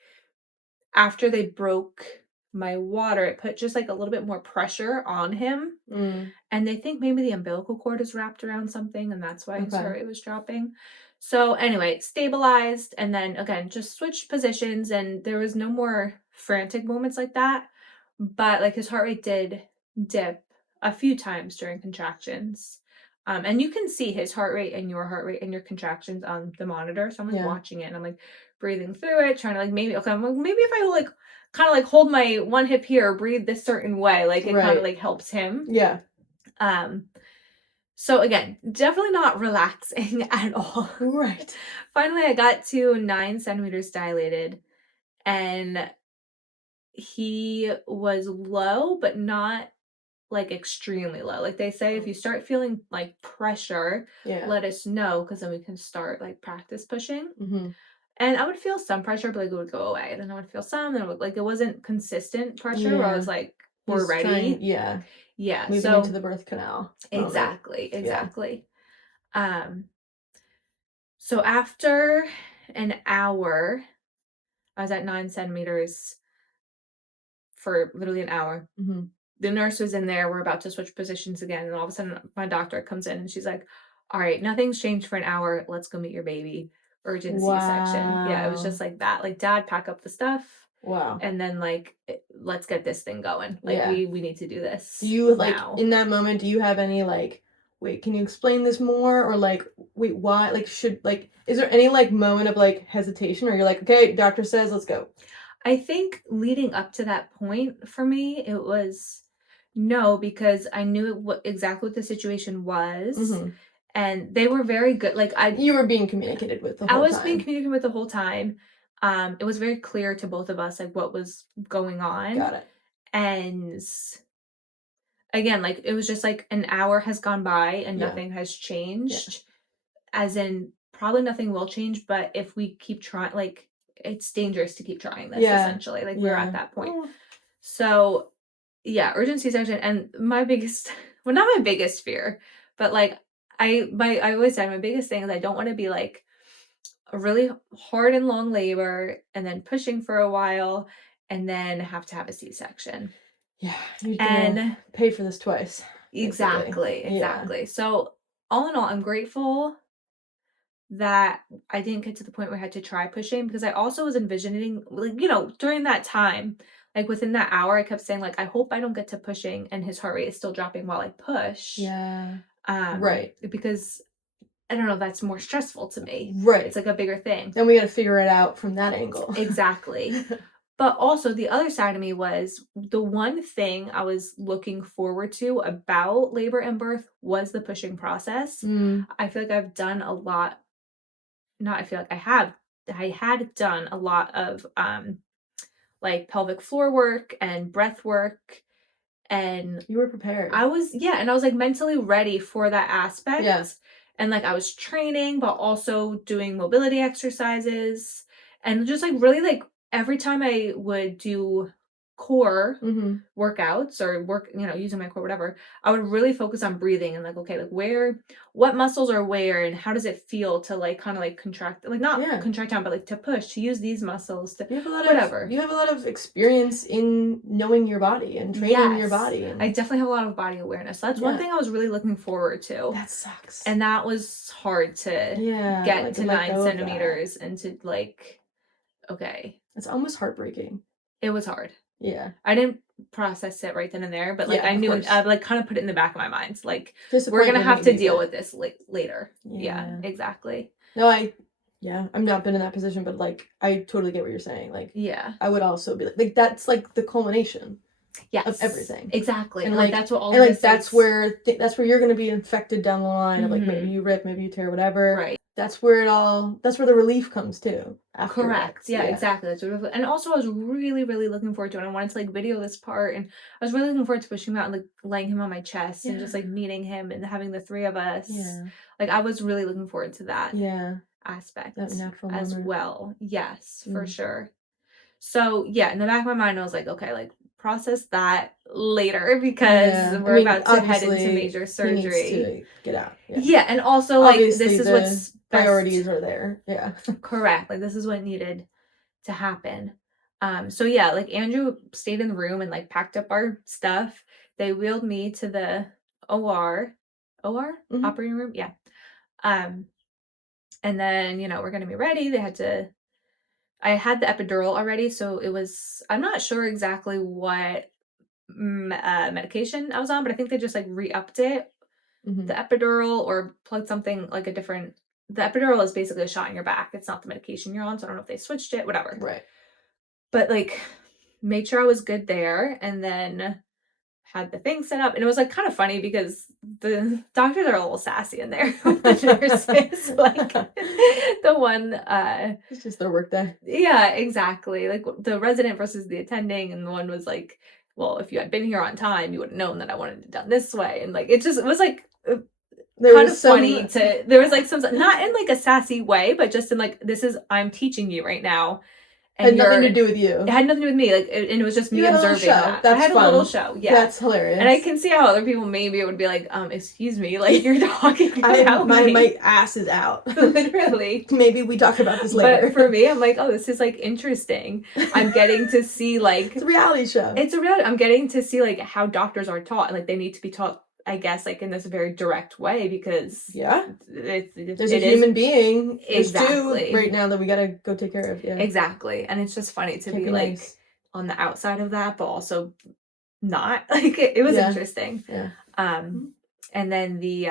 after they broke my water, it put just, like, a little bit more pressure on him. Mm. And they think maybe the umbilical cord is wrapped around something and that's why his Okay. heart rate was dropping. So anyway, it stabilized and then again just switched positions and there was no more frantic moments like that. But, like, his heart rate did dip a few times during contractions. And you can see his heart rate and your heart rate and your contractions on the monitor. So I'm, like, Yeah. watching it and I'm, like, breathing through it, trying to, like, I'm like, maybe if I, like, kind of, like, hold my one hip here, breathe this certain way, like, it kind of, Right. like, helps him. Yeah. Um, so again, definitely not relaxing at all. Right. Finally, I got to 9 centimeters dilated and he was low, but not, like, extremely low. Like, they say if you start feeling, like, pressure, Yeah. let us know because then we can start, like, practice pushing. Mhm. And I would feel some pressure, but, like, it would go away. Then I would feel some, and it wasn't consistent pressure where I was Yeah. like, "We're He's trying, ready." yeah, Yeah, moving into so the birth canal moment. exactly, Yeah. exactly. Um, so after an hour, I was at 9 centimeters for literally an hour. Mhm. The nurse was in there, we're about to switch positions again, and all of a sudden, my doctor comes in, and she's like, "Alright, nothing's changed for an hour, let's go meet your baby. Urgent C-section." Yeah, it was Wow. just like that, like, "Dad, pack up the stuff, Wow. and then, like, let's get this thing going. Like, Yeah. we need to do Do this you, like, now." in that moment, do you have any, like, wait, can you explain this more? Or like, wait, why? Like, is there any like moment of like hesitation, or you're like, okay, doctor says, let's go? I think leading up to that point for me, it was no, because I knew exactly what the situation was, and they were very good. Like You were being communicated with the I whole was being time. communicated with the whole time. It was very clear to both of us like what was going on, Got it. and again, like it was just like an hour has gone by and Yeah. nothing has Yeah. changed. As in, probably nothing will change, but if we keep trying, like it's dangerous to keep trying this. Yeah. Essentially, like we're at Yeah. that point. Oh, So yeah, urgent C-section, and my biggest, well, not my biggest fear, but like I always say my biggest thing is I don't want to be like a really hard and long labor and then pushing for a while and then have to have a C-section. yeah. You're gonna And pay for this twice, basically. exactly, Yeah. exactly. So all in all, I'm grateful that I didn't get to the point where I had to try pushing, because I also was envisioning, like, during that time, like within that hour, I kept saying, like, I hope I don't get to pushing and his heart rate is still dropping while I push. Yeah. Right. Because I don't know, that's more stressful to me. Right. It's like a bigger thing. Then we got to figure it out from that angle. Exactly. But also the other side of me was the one thing I was looking forward to about labor and birth was the pushing process. I feel like I've done a lot, not I feel like I had done a lot of like pelvic floor work and breath work, and You were prepared. I was like mentally ready for that aspect. Yeah. And like I was training but also doing mobility exercises, and just like really like every time I would do core workouts or work, using my core, whatever, I would really focus on breathing and like, okay, like what muscles are where and how does it feel to like kind of like contract, like not contract down, but like to push, to use these muscles to you have a lot of experience in knowing your body and training your body. And I definitely have a lot of body awareness. So that's one thing I was really looking forward to. That sucks. And that was hard to get like, to 9 centimeters and to like, okay. It's almost heartbreaking. It was hard. Yeah. I didn't process it right then and there, but like I knew, I like kind of put it in the back of my mind. Like we're going to have to deal with this later. Yeah, exactly. No, I've not been in that position, but like I totally get what you're saying. Like, yeah, I would also be like that's like the culmination of everything. Exactly. And like that's what all and of like that's where you're going to be infected down the line of like maybe you rip, maybe you tear, whatever. Right. That's where the relief comes too. Correct. Yeah, exactly. That's what, and also I was really, really looking forward to it. I wanted to like video this part, and I was really looking forward to pushing him out and like laying him on my chest and just like meeting him and having the three of us. Yeah. Like I was really looking forward to that. Yeah. Aspect that natural as moment. Well. Yes, for sure. So yeah, in the back of my mind, I was like, okay, like process that later because we're about to head into major surgery. He needs to get out. Yeah, and also like obviously, this is what's priorities are there. Yeah. Correct. Like this is what needed to happen. So yeah, like Andrew stayed in the room and like packed up our stuff. They wheeled me to the OR, operating room. Yeah. And then, we're going to be ready. I had the epidural already. So I'm not sure exactly what medication I was on, but I think they just like re-upped it. The epidural or plugged something like the epidural is basically a shot in your back. It's not the medication you're on. So I don't know if they switched it, whatever. Right. But like made sure I was good there, and then had the thing set up, and it was like kind of funny because the doctors are a little sassy in there. The nurses, like the one it's just their work day. Yeah, exactly. Like the resident versus the attending, and the one was like, well, if you had been here on time, you would have known that I wanted it done this way. And like it was like kind of funny there was like some, not in like a sassy way, but just in like, I'm teaching you right now. And had nothing to do with you. It had nothing to do with me. Like, and it was just me observing that. I had a little show. Yeah. That's hilarious. And I can see how other people maybe would be like, excuse me, like you're talking about me. My ass is out. Literally. Maybe we talk about this later. But for me, I'm like, oh, this is like interesting. I'm getting to see like. It's a reality show. It's a reality. I'm getting to see like how doctors are taught. Like they need to be taught, I guess, like in this very direct way because there's a human being. Exactly. Two right now that we gotta go take care of. Yeah. Exactly. And it's just funny to be like on the outside of that, but also not. Like it was interesting. Yeah. And then the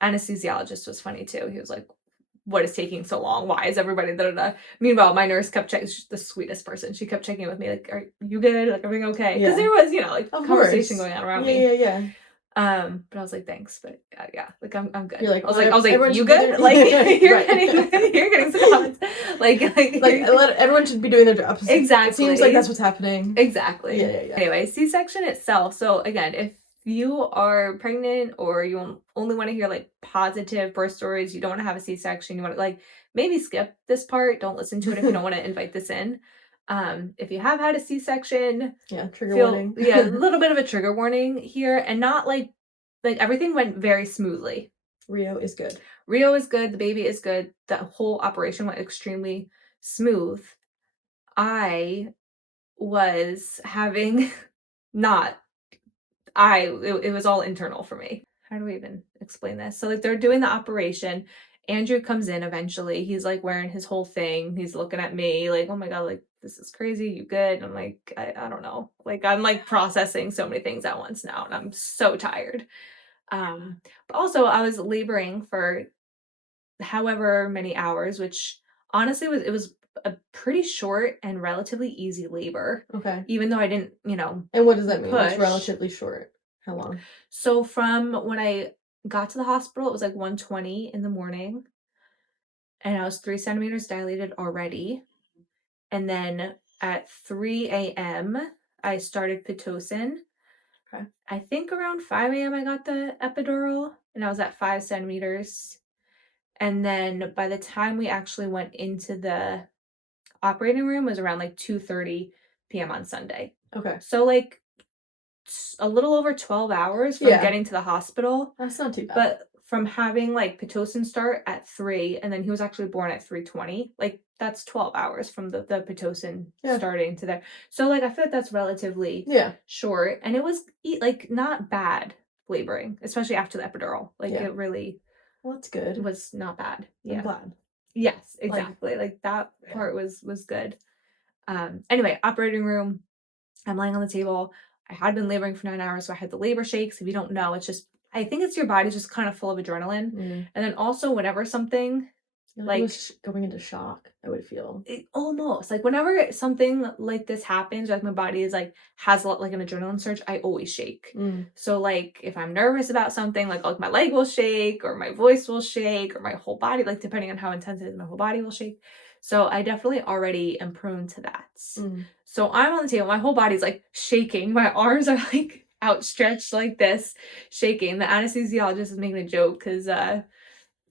anesthesiologist was funny too. He was like, what is taking so long? Why is everybody da da da? Meanwhile, my nurse kept checking. She's the sweetest person. She kept checking with me, like, "Are you good? Like, everything okay?" Because there was, like, Of conversation course. going on around Yeah, me. yeah. But I was like, "Thanks," but yeah, like I'm good. You're like, I was like, everyone "You should be good?" doing- Like you're Right. getting some comments. Like everyone should be doing their jobs. Exactly. It seems like that's what's happening. Exactly. Yeah. Anyway, C-section itself. So again, if you are pregnant or you only want to hear like positive birth stories, you don't want to have a C-section, you want to like maybe skip this part. Don't listen to it if you don't want to invite this in. If you have had a C-section, trigger warning. a little bit of a trigger warning here, and not like everything went very smoothly. Rio is good. Rio is good. The baby is good. The whole operation went extremely smooth. I was having it was all internal for me. How do we even explain this? So like they're doing the operation. Andrew comes in eventually. He's like wearing his whole thing. He's looking at me like, oh my God, like this is crazy. You good? I'm like, I don't know. Like I'm like processing so many things at once now and I'm so tired. But also I was laboring for however many hours, which honestly was a pretty short and relatively easy labor. Okay. Even though I didn't, And what does that mean? push. It's relatively short. How long? So from when I got to the hospital, it was like 1:20 in the morning, and I was 3 centimeters dilated already. And then at 3 a.m., I started Pitocin. Okay. I think around 5 a.m. I got the epidural, and I was at 5 centimeters. And then by the time we actually went into the operating room was around like 2:30 p.m. on Sunday. Okay. So like a little over 12 hours from getting to the hospital. That's not too bad. But from having like Pitocin start at 3 and then he was actually born at 3:20, like that's 12 hours from the Pitocin starting to there. So like I feel like that's relatively short, and it was like not bad laboring, especially after the epidural. Like it really that's good. was not bad. Yeah. I'm glad. Yes, exactly. Like that part was good. Anyway, operating room. I'm lying on the table. I had been laboring for 9 hours, so I had the labor shakes. If you don't know, it's just I think it's your body just kind of full of adrenaline. And then also whenever something like going into shock, I would feel. Almost like whenever something like this happens, like my body is like has a lot like an adrenaline surge, I always shake. So like if I'm nervous about something, like my leg will shake or my voice will shake or my whole body, like depending on how intense it is, my whole body will shake. So I definitely already am prone to that. So I'm on the table, my whole body's like shaking. My arms are like outstretched like this, shaking. The anesthesiologist is making a joke because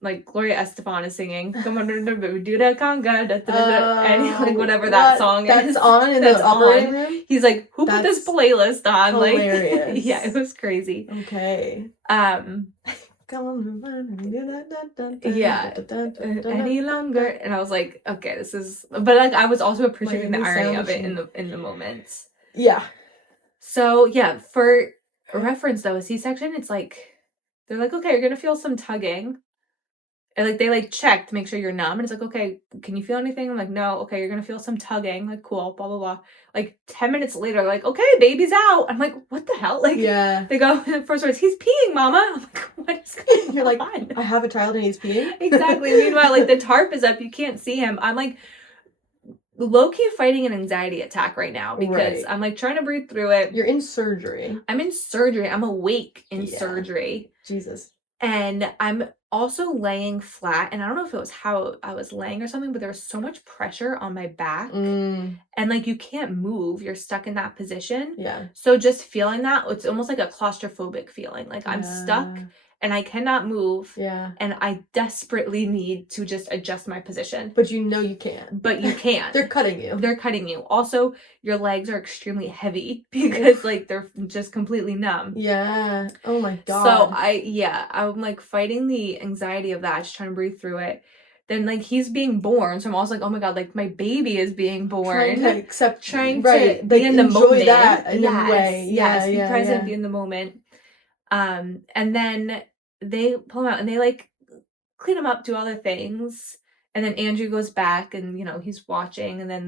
like Gloria Estefan is singing "Come on, do that conga," and like whatever that song that's is. On in the operating room. He's like, "Who put this playlist on?" Hilarious. Like, yeah, it was crazy. Okay. Come on, yeah, any longer, and I was like, okay, this is. But like, I was also appreciating the irony of it in the moment. Yeah. So yeah, for reference though, a C-section, it's like they're like, okay, you're gonna feel some tugging. And, like, they, like, check to make sure you're numb, and it's like, "Okay, can you feel anything?" I'm like, "No." "Okay, you're gonna feel some tugging." Like, "Cool, blah, blah, blah." Like, 10 minutes later, like, "Okay, baby's out." I'm like, "What the hell?" Like, they go, first words, "He's peeing, mama." I'm like, "What is going on?" You're like, "I have a child and he's peeing?" Exactly. Meanwhile, like, the tarp is up, you can't see him. I'm, like, low-key fighting an anxiety attack right now because I'm, like, trying to breathe through it. You're in surgery. I'm in surgery. I'm awake in surgery. Jesus. And I'm also laying flat, and I don't know if it was how I was laying or something, but there was so much pressure on my back, and like you can't move, you're stuck in that position. So just feeling that, it's almost like a claustrophobic feeling, like I'm stuck and I cannot move, and I desperately need to just adjust my position. But you know you can't. But you can't. They're cutting you. They're cutting you. Also, your legs are extremely heavy because like they're just completely numb. Yeah. Oh my God. So I'm like fighting the anxiety of that, just trying to breathe through it. Then like he's being born, so I'm also like, oh my God, like my baby is being born. Trying to be in the moment. That in a way. Yes, be present, be in the moment. And then they pull him out and they like clean him up, do all the things. And then Andrew goes back and, he's watching. And then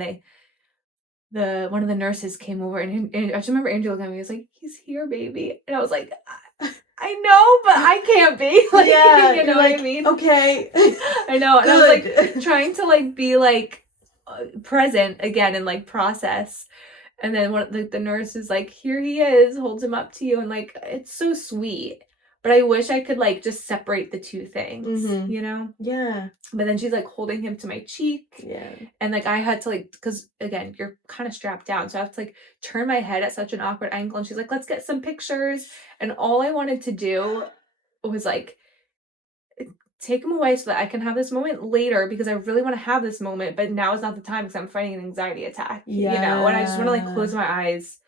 one of the nurses came over and I just remember Andrew looking at me, he was like, "He's here, baby." And I was like, I know, but I can't be. Like, yeah, you know what I mean? Okay. I know. And I was like trying to like be like present again and like process. And then the nurse is like, here he is, holds him up to you. And like, it's so sweet. But I wish I could like just separate the two things, you know? Yeah. But then she's like holding him to my cheek. Yeah. And like I had to like, because again, you're kind of strapped down. So I have to like turn my head at such an awkward angle. And she's like, let's get some pictures. And all I wanted to do was like take him away so that I can have this moment later because I really want to have this moment. But now is not the time because I'm fighting an anxiety attack, you know? And I just want to like close my eyes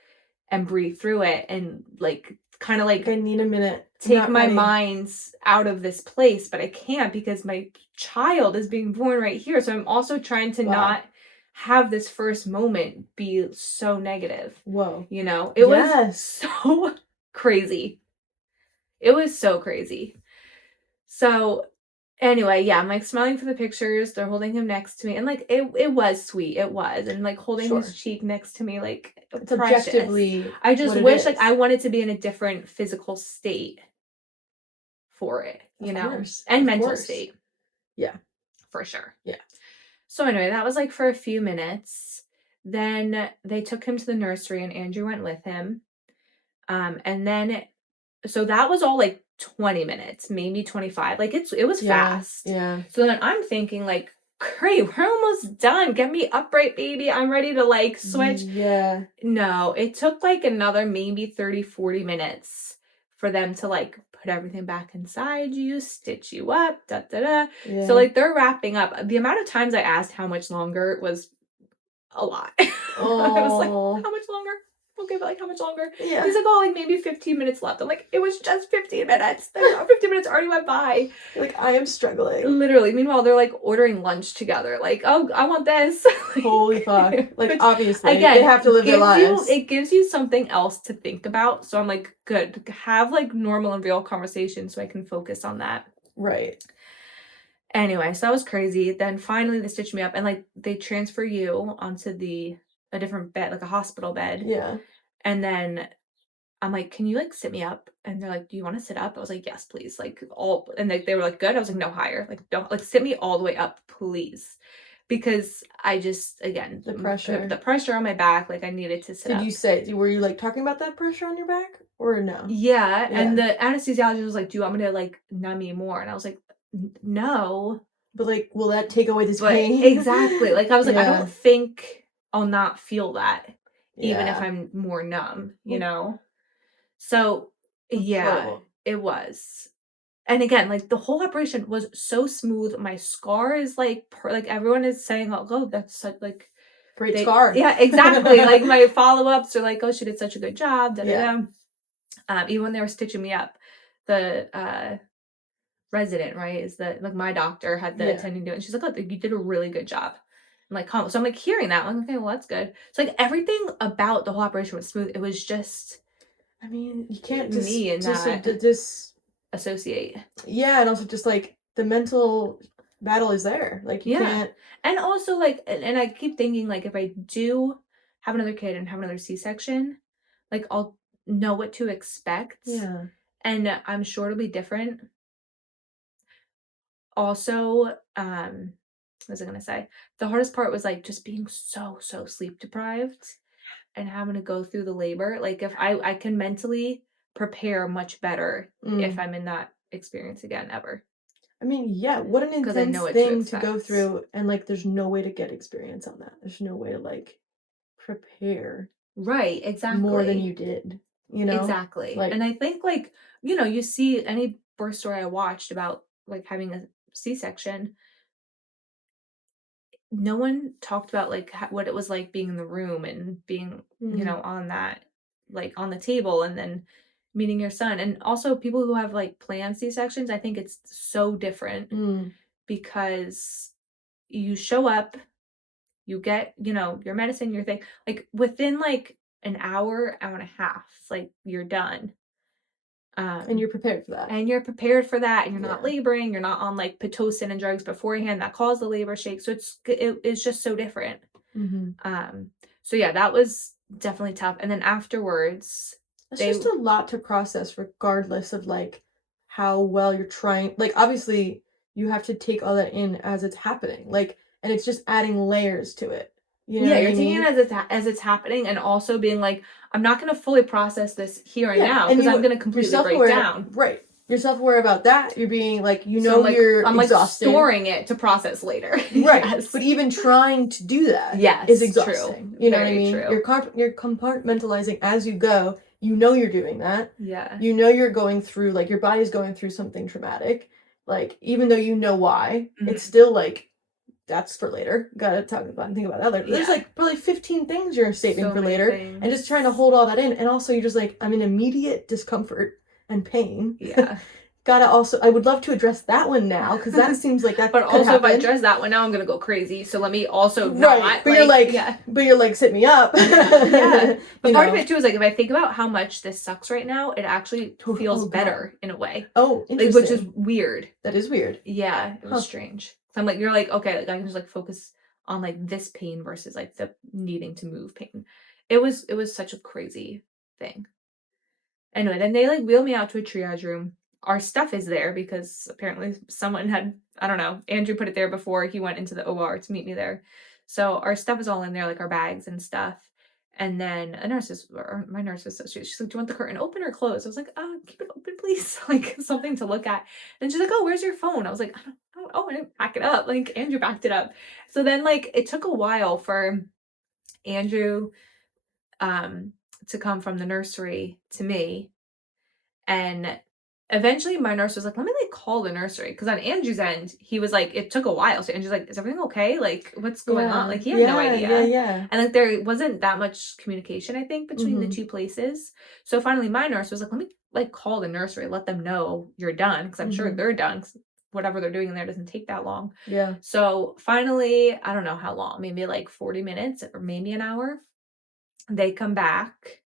and breathe through it and like kind of like I need a minute. Take my mind out of this place, but I can't because my child is being born right here. So I'm also trying to not have this first moment be so negative. Whoa. You know, it was so crazy. It was so crazy. So anyway, yeah, I'm like smiling for the pictures. They're holding him next to me. And like it was sweet. It was. And like holding his cheek next to me, like it's precious. Objectively. I just wish like I wanted to be in a different physical state for it, you know, and mental state. Yeah. For sure. Yeah. So anyway, that was like for a few minutes. Then they took him to the nursery and Andrew went with him. And then so that was all like 20 minutes, maybe 25. Like it was fast. Yeah. So then I'm thinking like, great, we're almost done. Get me upright, baby. I'm ready to like switch. Yeah. No, it took like another maybe 30, 40 minutes for them to like put everything back inside you, stitch you up, Yeah. So like they're wrapping up. The amount of times I asked how much longer was a lot. Oh. I was like, how much longer? Okay, but like how much longer? Yeah. He's like, oh, like maybe 15 minutes left. I'm like, it was just 15 minutes. 15 minutes already went by. Like, I am struggling. Literally. Meanwhile, they're like ordering lunch together. Like, oh, I want this. Holy fuck. Like, which, obviously, again, they have to live their lives. It gives you something else to think about. So I'm like, good. Have like normal and real conversations so I can focus on that. Right. Anyway, so that was crazy. Then finally they stitched me up and like they transfer you onto a different bed, like a hospital bed. Yeah. And then I'm like, can you like sit me up? And they're like, do you want to sit up? I was like, yes, please. Like all, and they were like, good. I was like, no, higher. Like, don't like sit me all the way up, please. Because I just, again, the pressure on my back, like I needed to sit up. Were you like talking about that pressure on your back or no? Yeah. And the anesthesiologist was like, do you want me to like numb you more? And I was like, no. But like, will that take away this pain? Exactly. Like I was like, I don't think I'll not feel that even if I'm more numb, you know? So horrible. It was. And again, like the whole operation was so smooth. My scar is like, like everyone is saying, oh, that's such like great scar. Yeah, exactly. Like my follow-ups are like, oh, she did such a good job. Even when they were stitching me up, the resident, right, is that like my doctor had the attending to it, and she's like, oh, you did a really good job. I'm like, so I'm like hearing that. I'm like, okay, well, that's good. So like everything about the whole operation was smooth. It was just, I mean, you can't associate. Yeah, and also just like the mental battle is there. Like you can't. And also like, and I keep thinking like if I do have another kid and have another C-section, like I'll know what to expect. Yeah. And I'm sure it'll be different. Also, what was I gonna say? The hardest part was like just being so sleep deprived and having to go through the labor. Like if I can mentally prepare much better if I'm in that experience again ever. I mean, yeah, what an intense thing to go through, and like there's no way to get experience on that. There's no way to like prepare. Right, exactly. More than you did, you know? Exactly. Like, and I think like, you know, you see any birth story I watched about like having a C-section, no one talked about like what it was like being in the room and being, you know, on that, like on the table and then meeting your son. And also people who have like planned C-sections, I think it's so different because you show up, you get, you know, your medicine, your thing, like within like an hour and a half, like you're done. And you're prepared for that. And you're prepared for that. And you're not laboring. You're not on like Pitocin and drugs beforehand that cause the labor shake. So it's just so different. So yeah, that was definitely tough. And then afterwards, It's just a lot to process regardless of, like, how well you're trying like, obviously, you have to take all that in as it's happening, like, and it's just adding layers to it. You know Yeah, what you're I taking it mean? as it's happening and also being like, "I'm not gonna fully process this here and Yeah, now and because I'm you're gonna completely break self-aware down." right. You're self-aware about that, you're being like, you So know you're I'm, like, exhausted. storing it to process later. Right, Yes. but even trying to do that is Yes, true. exhausting, you know what I Very mean? true. You're compartmentalizing as you go, you know you're doing that, Yeah. you know you're going through like, your body's going through something traumatic, like, even though you know why, it's Mhm. still like, "That's for later, gotta talk about and think about that later." There's, Yeah. like, probably 15 things you're saving So for many later, and just trying to things. hold all that in, and also you're just like, "I'm in immediate discomfort and pain." Yeah. Gotta also I would love to address that one now, because that seems like that But could also, if I happen. address that one now, I'm gonna go crazy, so let me also Right, not, but you're like yeah. "Sit me up." Yeah, yeah. But You part of know? it too is, like, if I think about how much this sucks right now, it actually feels Oh god. better in a way, Oh, like, which is interesting. weird. That is weird. Yeah, it was Huh. strange. So I'm like, you're like, okay, like I can just like focus on like this pain versus like the needing to move pain. It was such a crazy thing. Anyway, then they like wheel me out to a triage room. Our stuff is there because apparently someone had, I don't know, Andrew put it there before he went into the OR to meet me there. So our stuff is all in there, like our bags and stuff. And then my nurse was so sweet. She's like, "Do you want the curtain open or closed?" I was like, keep it open, please." Like something to look at. And she's like, "Oh, where's your phone?" I was like, I don't know. I didn't pack it up. Like Andrew backed it up. So then like it took a while for Andrew um to come from the nursery to me, and eventually my nurse was like, "Let me like call the nursery." Because on Andrew's end, he was like, it took a while. So Andrew's like, "Is everything okay? Like, what's going on?" Yeah. Like he had no Yeah, yeah, idea. yeah. And like there wasn't that much communication, I think, between the Mhm. two places. So finally my nurse was like, "Let me like call the nursery, let them know you're done." Because I'm sure Mhm. they're done. 'Cause whatever they're doing in there doesn't take that long. Yeah. So finally, I don't know how long, maybe like 40 minutes or maybe an hour. They come back,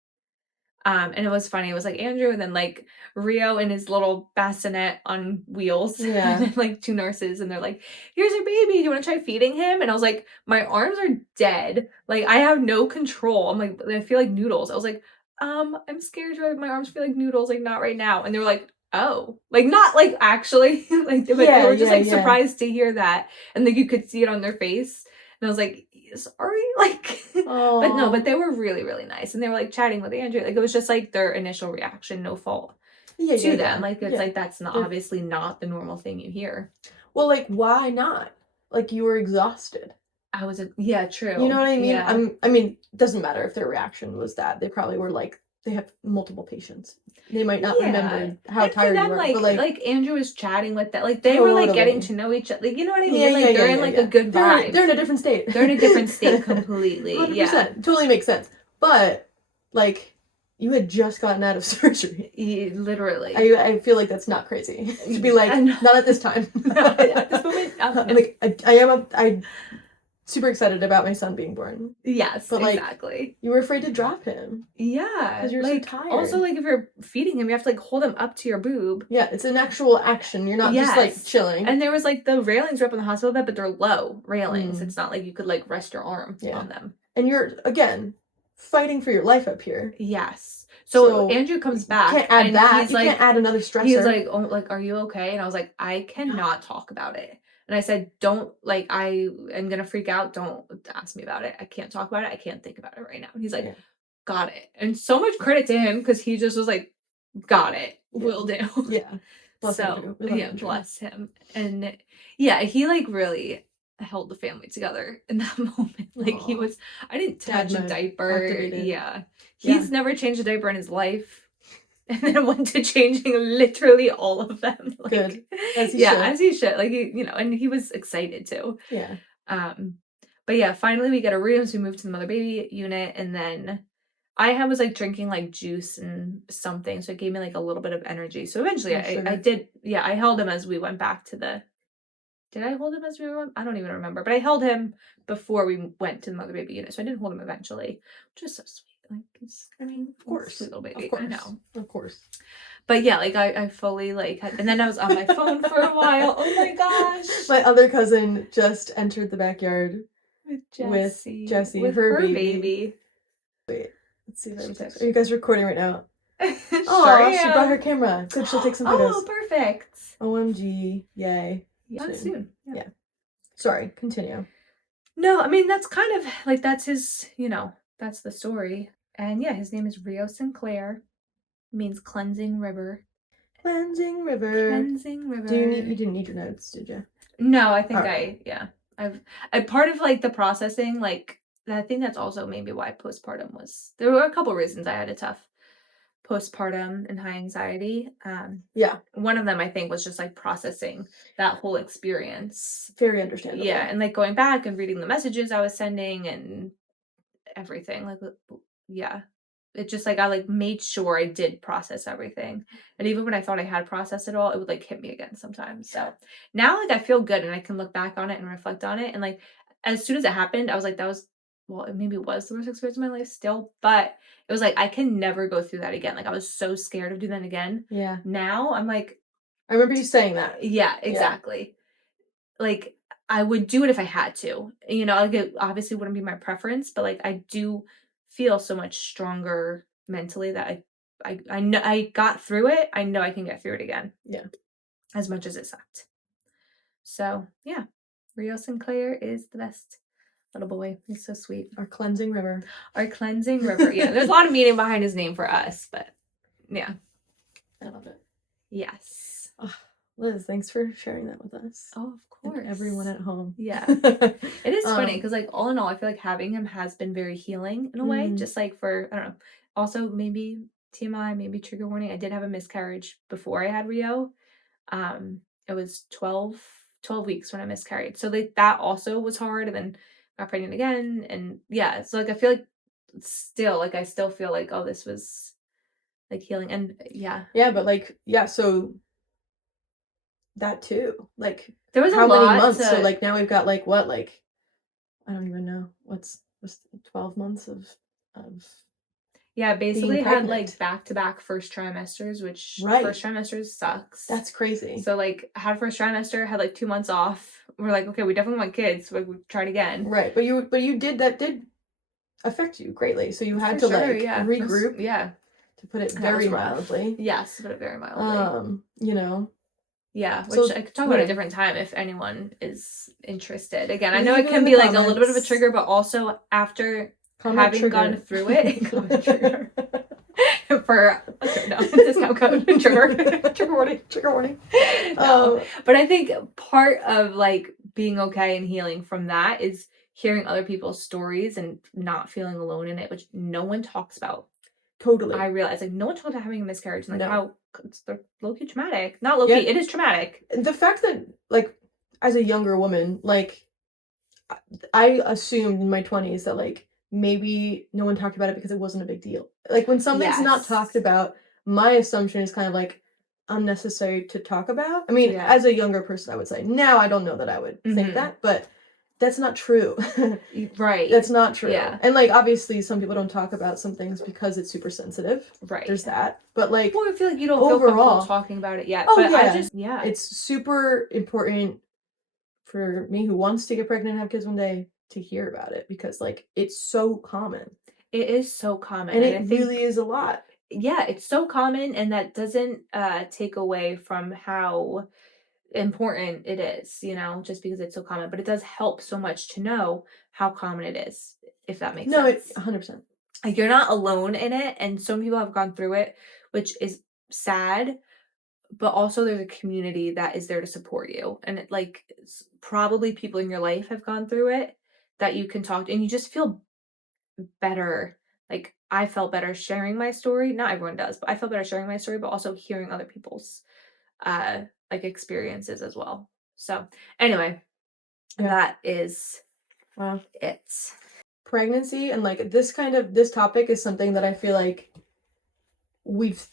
and it was funny. It was like Andrew and then like Rio in his little bassinet on wheels, and Yeah. then like two nurses, and they're like, "Here's your baby. Do you want to try feeding him?" And I was like, "My arms are dead. Like I have no control." I'm like, "I feel like noodles." I was like, I'm scared. My arms feel like noodles. Like not right now." And they were like, "Oh, like not like actually." Like, but they Yeah, were just yeah, like yeah. surprised to hear that, and like you could see it on their face. And I was like, "Sorry," like, but no, but Aw. they were really, really nice, and they were, like, chatting with Andrew, like, it was just, like, their initial reaction, no fault Yeah, yeah, to them, yeah. like, it's Yeah. like, that's not They're obviously not the normal thing you hear. well, like, why not? Like, you were exhausted. I was a yeah, You know true, what I mean? yeah. I mean, doesn't matter if their reaction was that. They probably were like they have multiple patients. They might not Yeah, remember how and for tired you them, were, but, like like, Andrew was chatting with that like, they were, like, getting totally. to know each other, like, you know what I Yeah, mean? yeah, Like, yeah, they're in, yeah, like, a yeah. good vibe. They're in a different state. They're in a different state completely, yeah. 100%. Totally makes sense. But, like, you had just gotten out of surgery. Ye literally. I feel like that's not crazy to be like, And "Not at this time." no, at this moment, no. Like, I'm super excited about my son being born, Yes, but, like, exactly. you were afraid to drop him Yeah, because 'cause you're so like, also, tired. like, if you're feeding him, you have to, like, hold him up to your boob. Yeah, it's an actual action, you're not just, like, Yes, chilling. and there was, like, the railings were up in the hospital bed, but they're low railings. Mm, It's not like you could, like, rest your arm yeah, on them. and you're, again, fighting for your life up here, Yes. So so Andrew comes you can't back, add and that, you can't add another he's stressor. like, "Oh, like, are you okay?" And I was like, "I No. cannot talk about it." And I said, "Don't like, I am gonna freak out. Don't ask me about it. I can't talk about it. I can't think about it right now." And he's like, Yeah, "Got it." And so much credit to him because he just was like, "Got it. yeah, Will do." yeah. Bless So, Andrew, we love yeah, Andrew. bless him. And yeah, he like really held the family together in that moment. Like he Aw, was I didn't dad touch a mode diaper. activated. Yeah. Yeah, He's never changed a diaper in his life. And then went to changing literally all of them. good, Like as he yeah, should. as he should. Like and he was excited too. Yeah, Um but yeah, finally we get a room, so we moved to the mother baby unit, and then was, like, drinking, like, juice and something, so it gave me, like, a little bit of energy. So eventually no I sugar. did yeah, I held him as we went back to the did I hold him as we went? I don't even remember, but I held him before we went to the mother baby unit, so I did hold him eventually, which is so sweet. Like, Of he's a sweet course, little of baby, I course, know. of course. But yeah, like, I fully, like, had and then I was on my phone for a while. Oh my gosh. My other cousin just entered the backyard With with Jessie, Jessie, with her her baby. baby. Wait, let's see if I have She a text. texted Are you guys recording right now? Sure She brought her am. camera. Good, she'll take some photos. Oh, perfect. OMG, yay. Soon. Yeah. Sorry, continue. No, I mean, that's kind of like, that's his, that's the story. And yeah, his name is Rio Sinclair, means cleansing river. Cleansing river. Cleansing river. You didn't need your notes, did you? No, I think Alright. I part of like the processing, like, I think that's also maybe why postpartum there were a couple reasons I had a tough postpartum and high anxiety. Yeah. One of them I think was just like processing that whole experience. Very understandable. Yeah, and like going back and reading the messages I was sending and everything. Like, yeah. It just like I like made sure I did process everything. And even when I thought I had processed it all, it would like hit me again sometimes. So now like I feel good and I can look back on it and reflect on it. And like as soon as it happened, I was like, that was, well, it maybe was the worst experience of my life still, but it was like I can never go through that again. Like I was so scared of doing that again. Yeah. Now I'm like, I remember you saying that. yeah, exactly. Like I would do it if I had to. Like it obviously wouldn't be my preference, but like I do feel so much stronger mentally that I know I got through it. I know I can get through it again. Yeah. As much as it sucked. So yeah. Rio Sinclair is the best little boy. He's so sweet. Our cleansing river. Our cleansing river. Yeah. There's a lot of meaning behind his name for us, but yeah. I love it. Yes. Oh, Liz, thanks for sharing that with us. Oh, of course. And everyone at home. Yeah. It is funny because like all in all, I feel like having him has been very healing in a way. Just like for, I don't know. Also maybe TMI, maybe trigger warning. I did have a miscarriage before I had Rio. It was 12 weeks when I miscarried. So like that also was hard, and then got pregnant again. And yeah, so like I feel like still like I still feel like, oh, this was like healing. And yeah. Yeah, but like, yeah, so that too. Like There was how a many lot months? to, So like now we've got like what, like I don't even know. What's 12 months of yeah, basically being had like pregnant. back-to-back first trimesters, which Right. first trimesters sucks. That's crazy. So like had first trimester, had like 2 months off. We're like, okay, we definitely want kids, so we tried again. Right. But you did affect you greatly. So you had For to sure, like yeah. regroup. Yeah. To put it And that was very rough. mildly. Yes, to put it very mildly. You know. Yeah, which So, I could talk about a different time if anyone is interested. Again, I leave know it it can in the be like a little bit of a comments. trigger, but also after Comment having trigger. gone through it, comment trigger. For no discount code trigger warning. No, but I think part of like being okay and healing from that is hearing other people's stories and not feeling alone in it, which no one talks about. Totally. I realize like no one talks about having a miscarriage and like No. how it's low-key traumatic. Not low-key, it is traumatic. The fact that like as a younger woman, like I assumed in my 20s that like maybe no one talked about it because it wasn't a big deal. Like when something's not talked about, my assumption is kind of like unnecessary to talk about. I mean, as a younger person, I would say. Now I don't know that I would think that, but that's not true. Right. That's not true. Yeah. And like obviously some people don't talk about some things because it's super sensitive. Right. There's that. But like well, I feel like you don't feel comfortable talking about it yet. Oh but yeah. It's super important for me who wants to get pregnant and have kids one day to hear about it because like it's so common. It is so common. And it really is a lot. Yeah, it's so common, and that doesn't take away from how important it is, just because it's so common. But it does help so much to know how common it is, if that makes sense. No, 100%. Like you're not alone in it, and some people have gone through it, which is sad. But also there's a community that is there to support you. And it, like probably people in your life have gone through it that you can talk to, and you just feel better. Like I felt better sharing my story. Not everyone does, but I felt better sharing my story, but also hearing other people's like experiences as well. So anyway, that is it. Pregnancy and like this topic is something that I feel like we've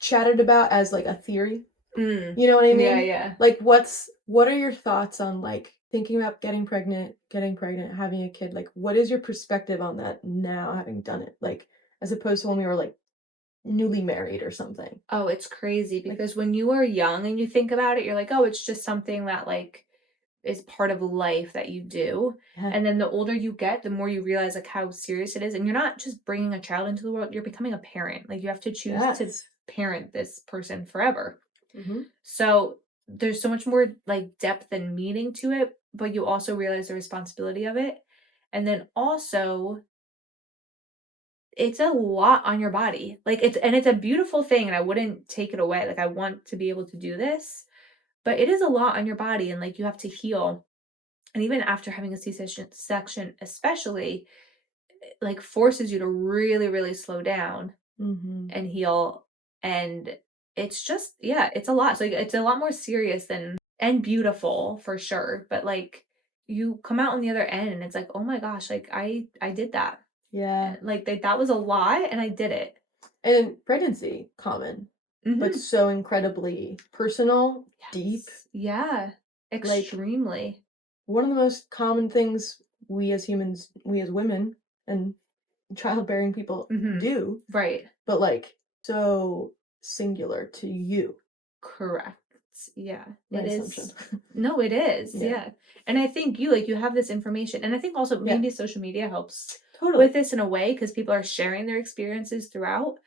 chatted about as like a theory. You know what I mean? Yeah. Like what are your thoughts on like thinking about getting pregnant, having a kid? Like what is your perspective on that now having done it? Like as opposed to when we were like newly married or something. Oh, it's crazy because when you are young and you think about it, you're like, oh, it's just something that like is part of life that you do. Yeah. And then the older you get, the more you realize like how serious it is. And you're not just bringing a child into the world, you're becoming a parent. Like you have to choose to Yes. parent this person forever. Mhm. So there's so much more like depth and meaning to it, but you also realize the responsibility of it. And then also it's a lot on your body. Like it's a beautiful thing and I wouldn't take it away. Like I want to be able to do this, but it is a lot on your body and like you have to heal. And even after having a C-section especially, like forces you to really, really slow down Mhm. and heal. And it's just, yeah, it's a lot. So like, it's a lot more serious than and beautiful for sure. But like you come out on the other end and it's like, oh my gosh, like I did that. Yeah. Like that was a lot and I did it. And pregnancy, common, but Mhm. so incredibly personal, deep. Yes. Yeah. Like, Extremely. one of the most common things we as humans, we as women and childbearing people Mhm. do, Right. but like so singular to you. Correct. Yeah. My It assumption. is. No, it is. Yeah. Yeah. And I think you have this information. And I think also Yeah. maybe social media helps Totally. with this in a way because people are sharing their experiences throughout.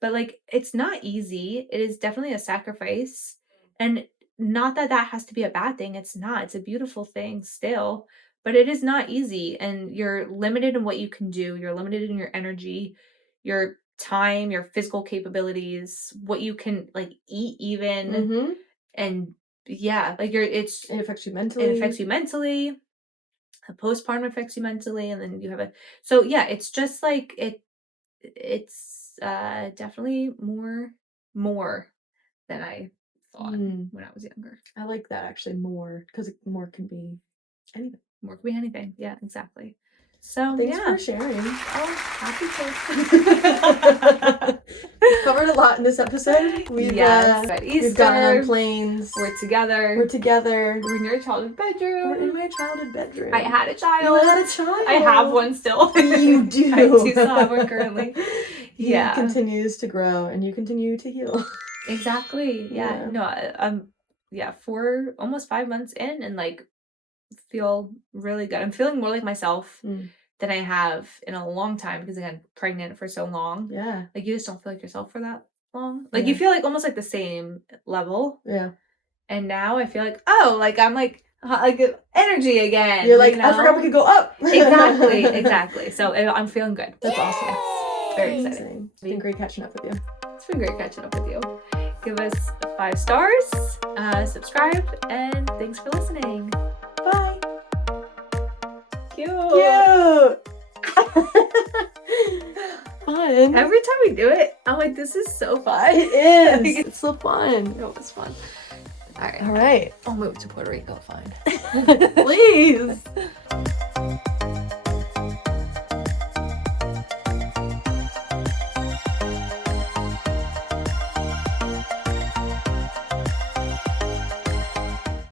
But like it's not easy. It is definitely a sacrifice. And not that that has to be a bad thing. It's not. It's a beautiful thing still. But it is not easy. And you're limited in what you can do. You're limited in your energy, your time, your physical capabilities, what you can like eat even. Mhm. And yeah, like It affects you it mentally. affects you mentally. The postpartum affects you mentally, and then you have a so yeah, it's just like it's definitely more than I thought Mm. when I was younger. I like that actually more because more can be anything. More could be anything. Yeah, exactly. So Thanks yeah. for sharing. Oh, happy to. We've covered a lot in this episode. Yes, at We've gotten on Easter. planes. We're together. We're together. We're in your childhood bedroom. We're in my childhood bedroom. I had a child. You had a child. I have one still. You do. I do still have one currently. He Yeah. continues to grow and you continue to heal. Exactly. Yeah. Yeah. No, I'm yeah, 4 almost 5 months in and like feel really good. I'm feeling more like myself than I have in a long time because again, pregnant for so long. Yeah. Like you just don't feel like yourself for that long. Like you feel like almost like the same level. Yeah. And now I feel like, oh, like I'm like energy again. You're like, you know? I forgot we could go up. Exactly. So I'm feeling good. That's awesome. Very exciting. It's been great catching up with you. It's been great catching up with you. Give us 5 stars, subscribe, and thanks for listening. Bye. Cute. Fun. Every time we do it, I'm like, this is so fun. It is. It's so fun. No, it's fun. All right. I'll move to Puerto Rico. Fine. Please.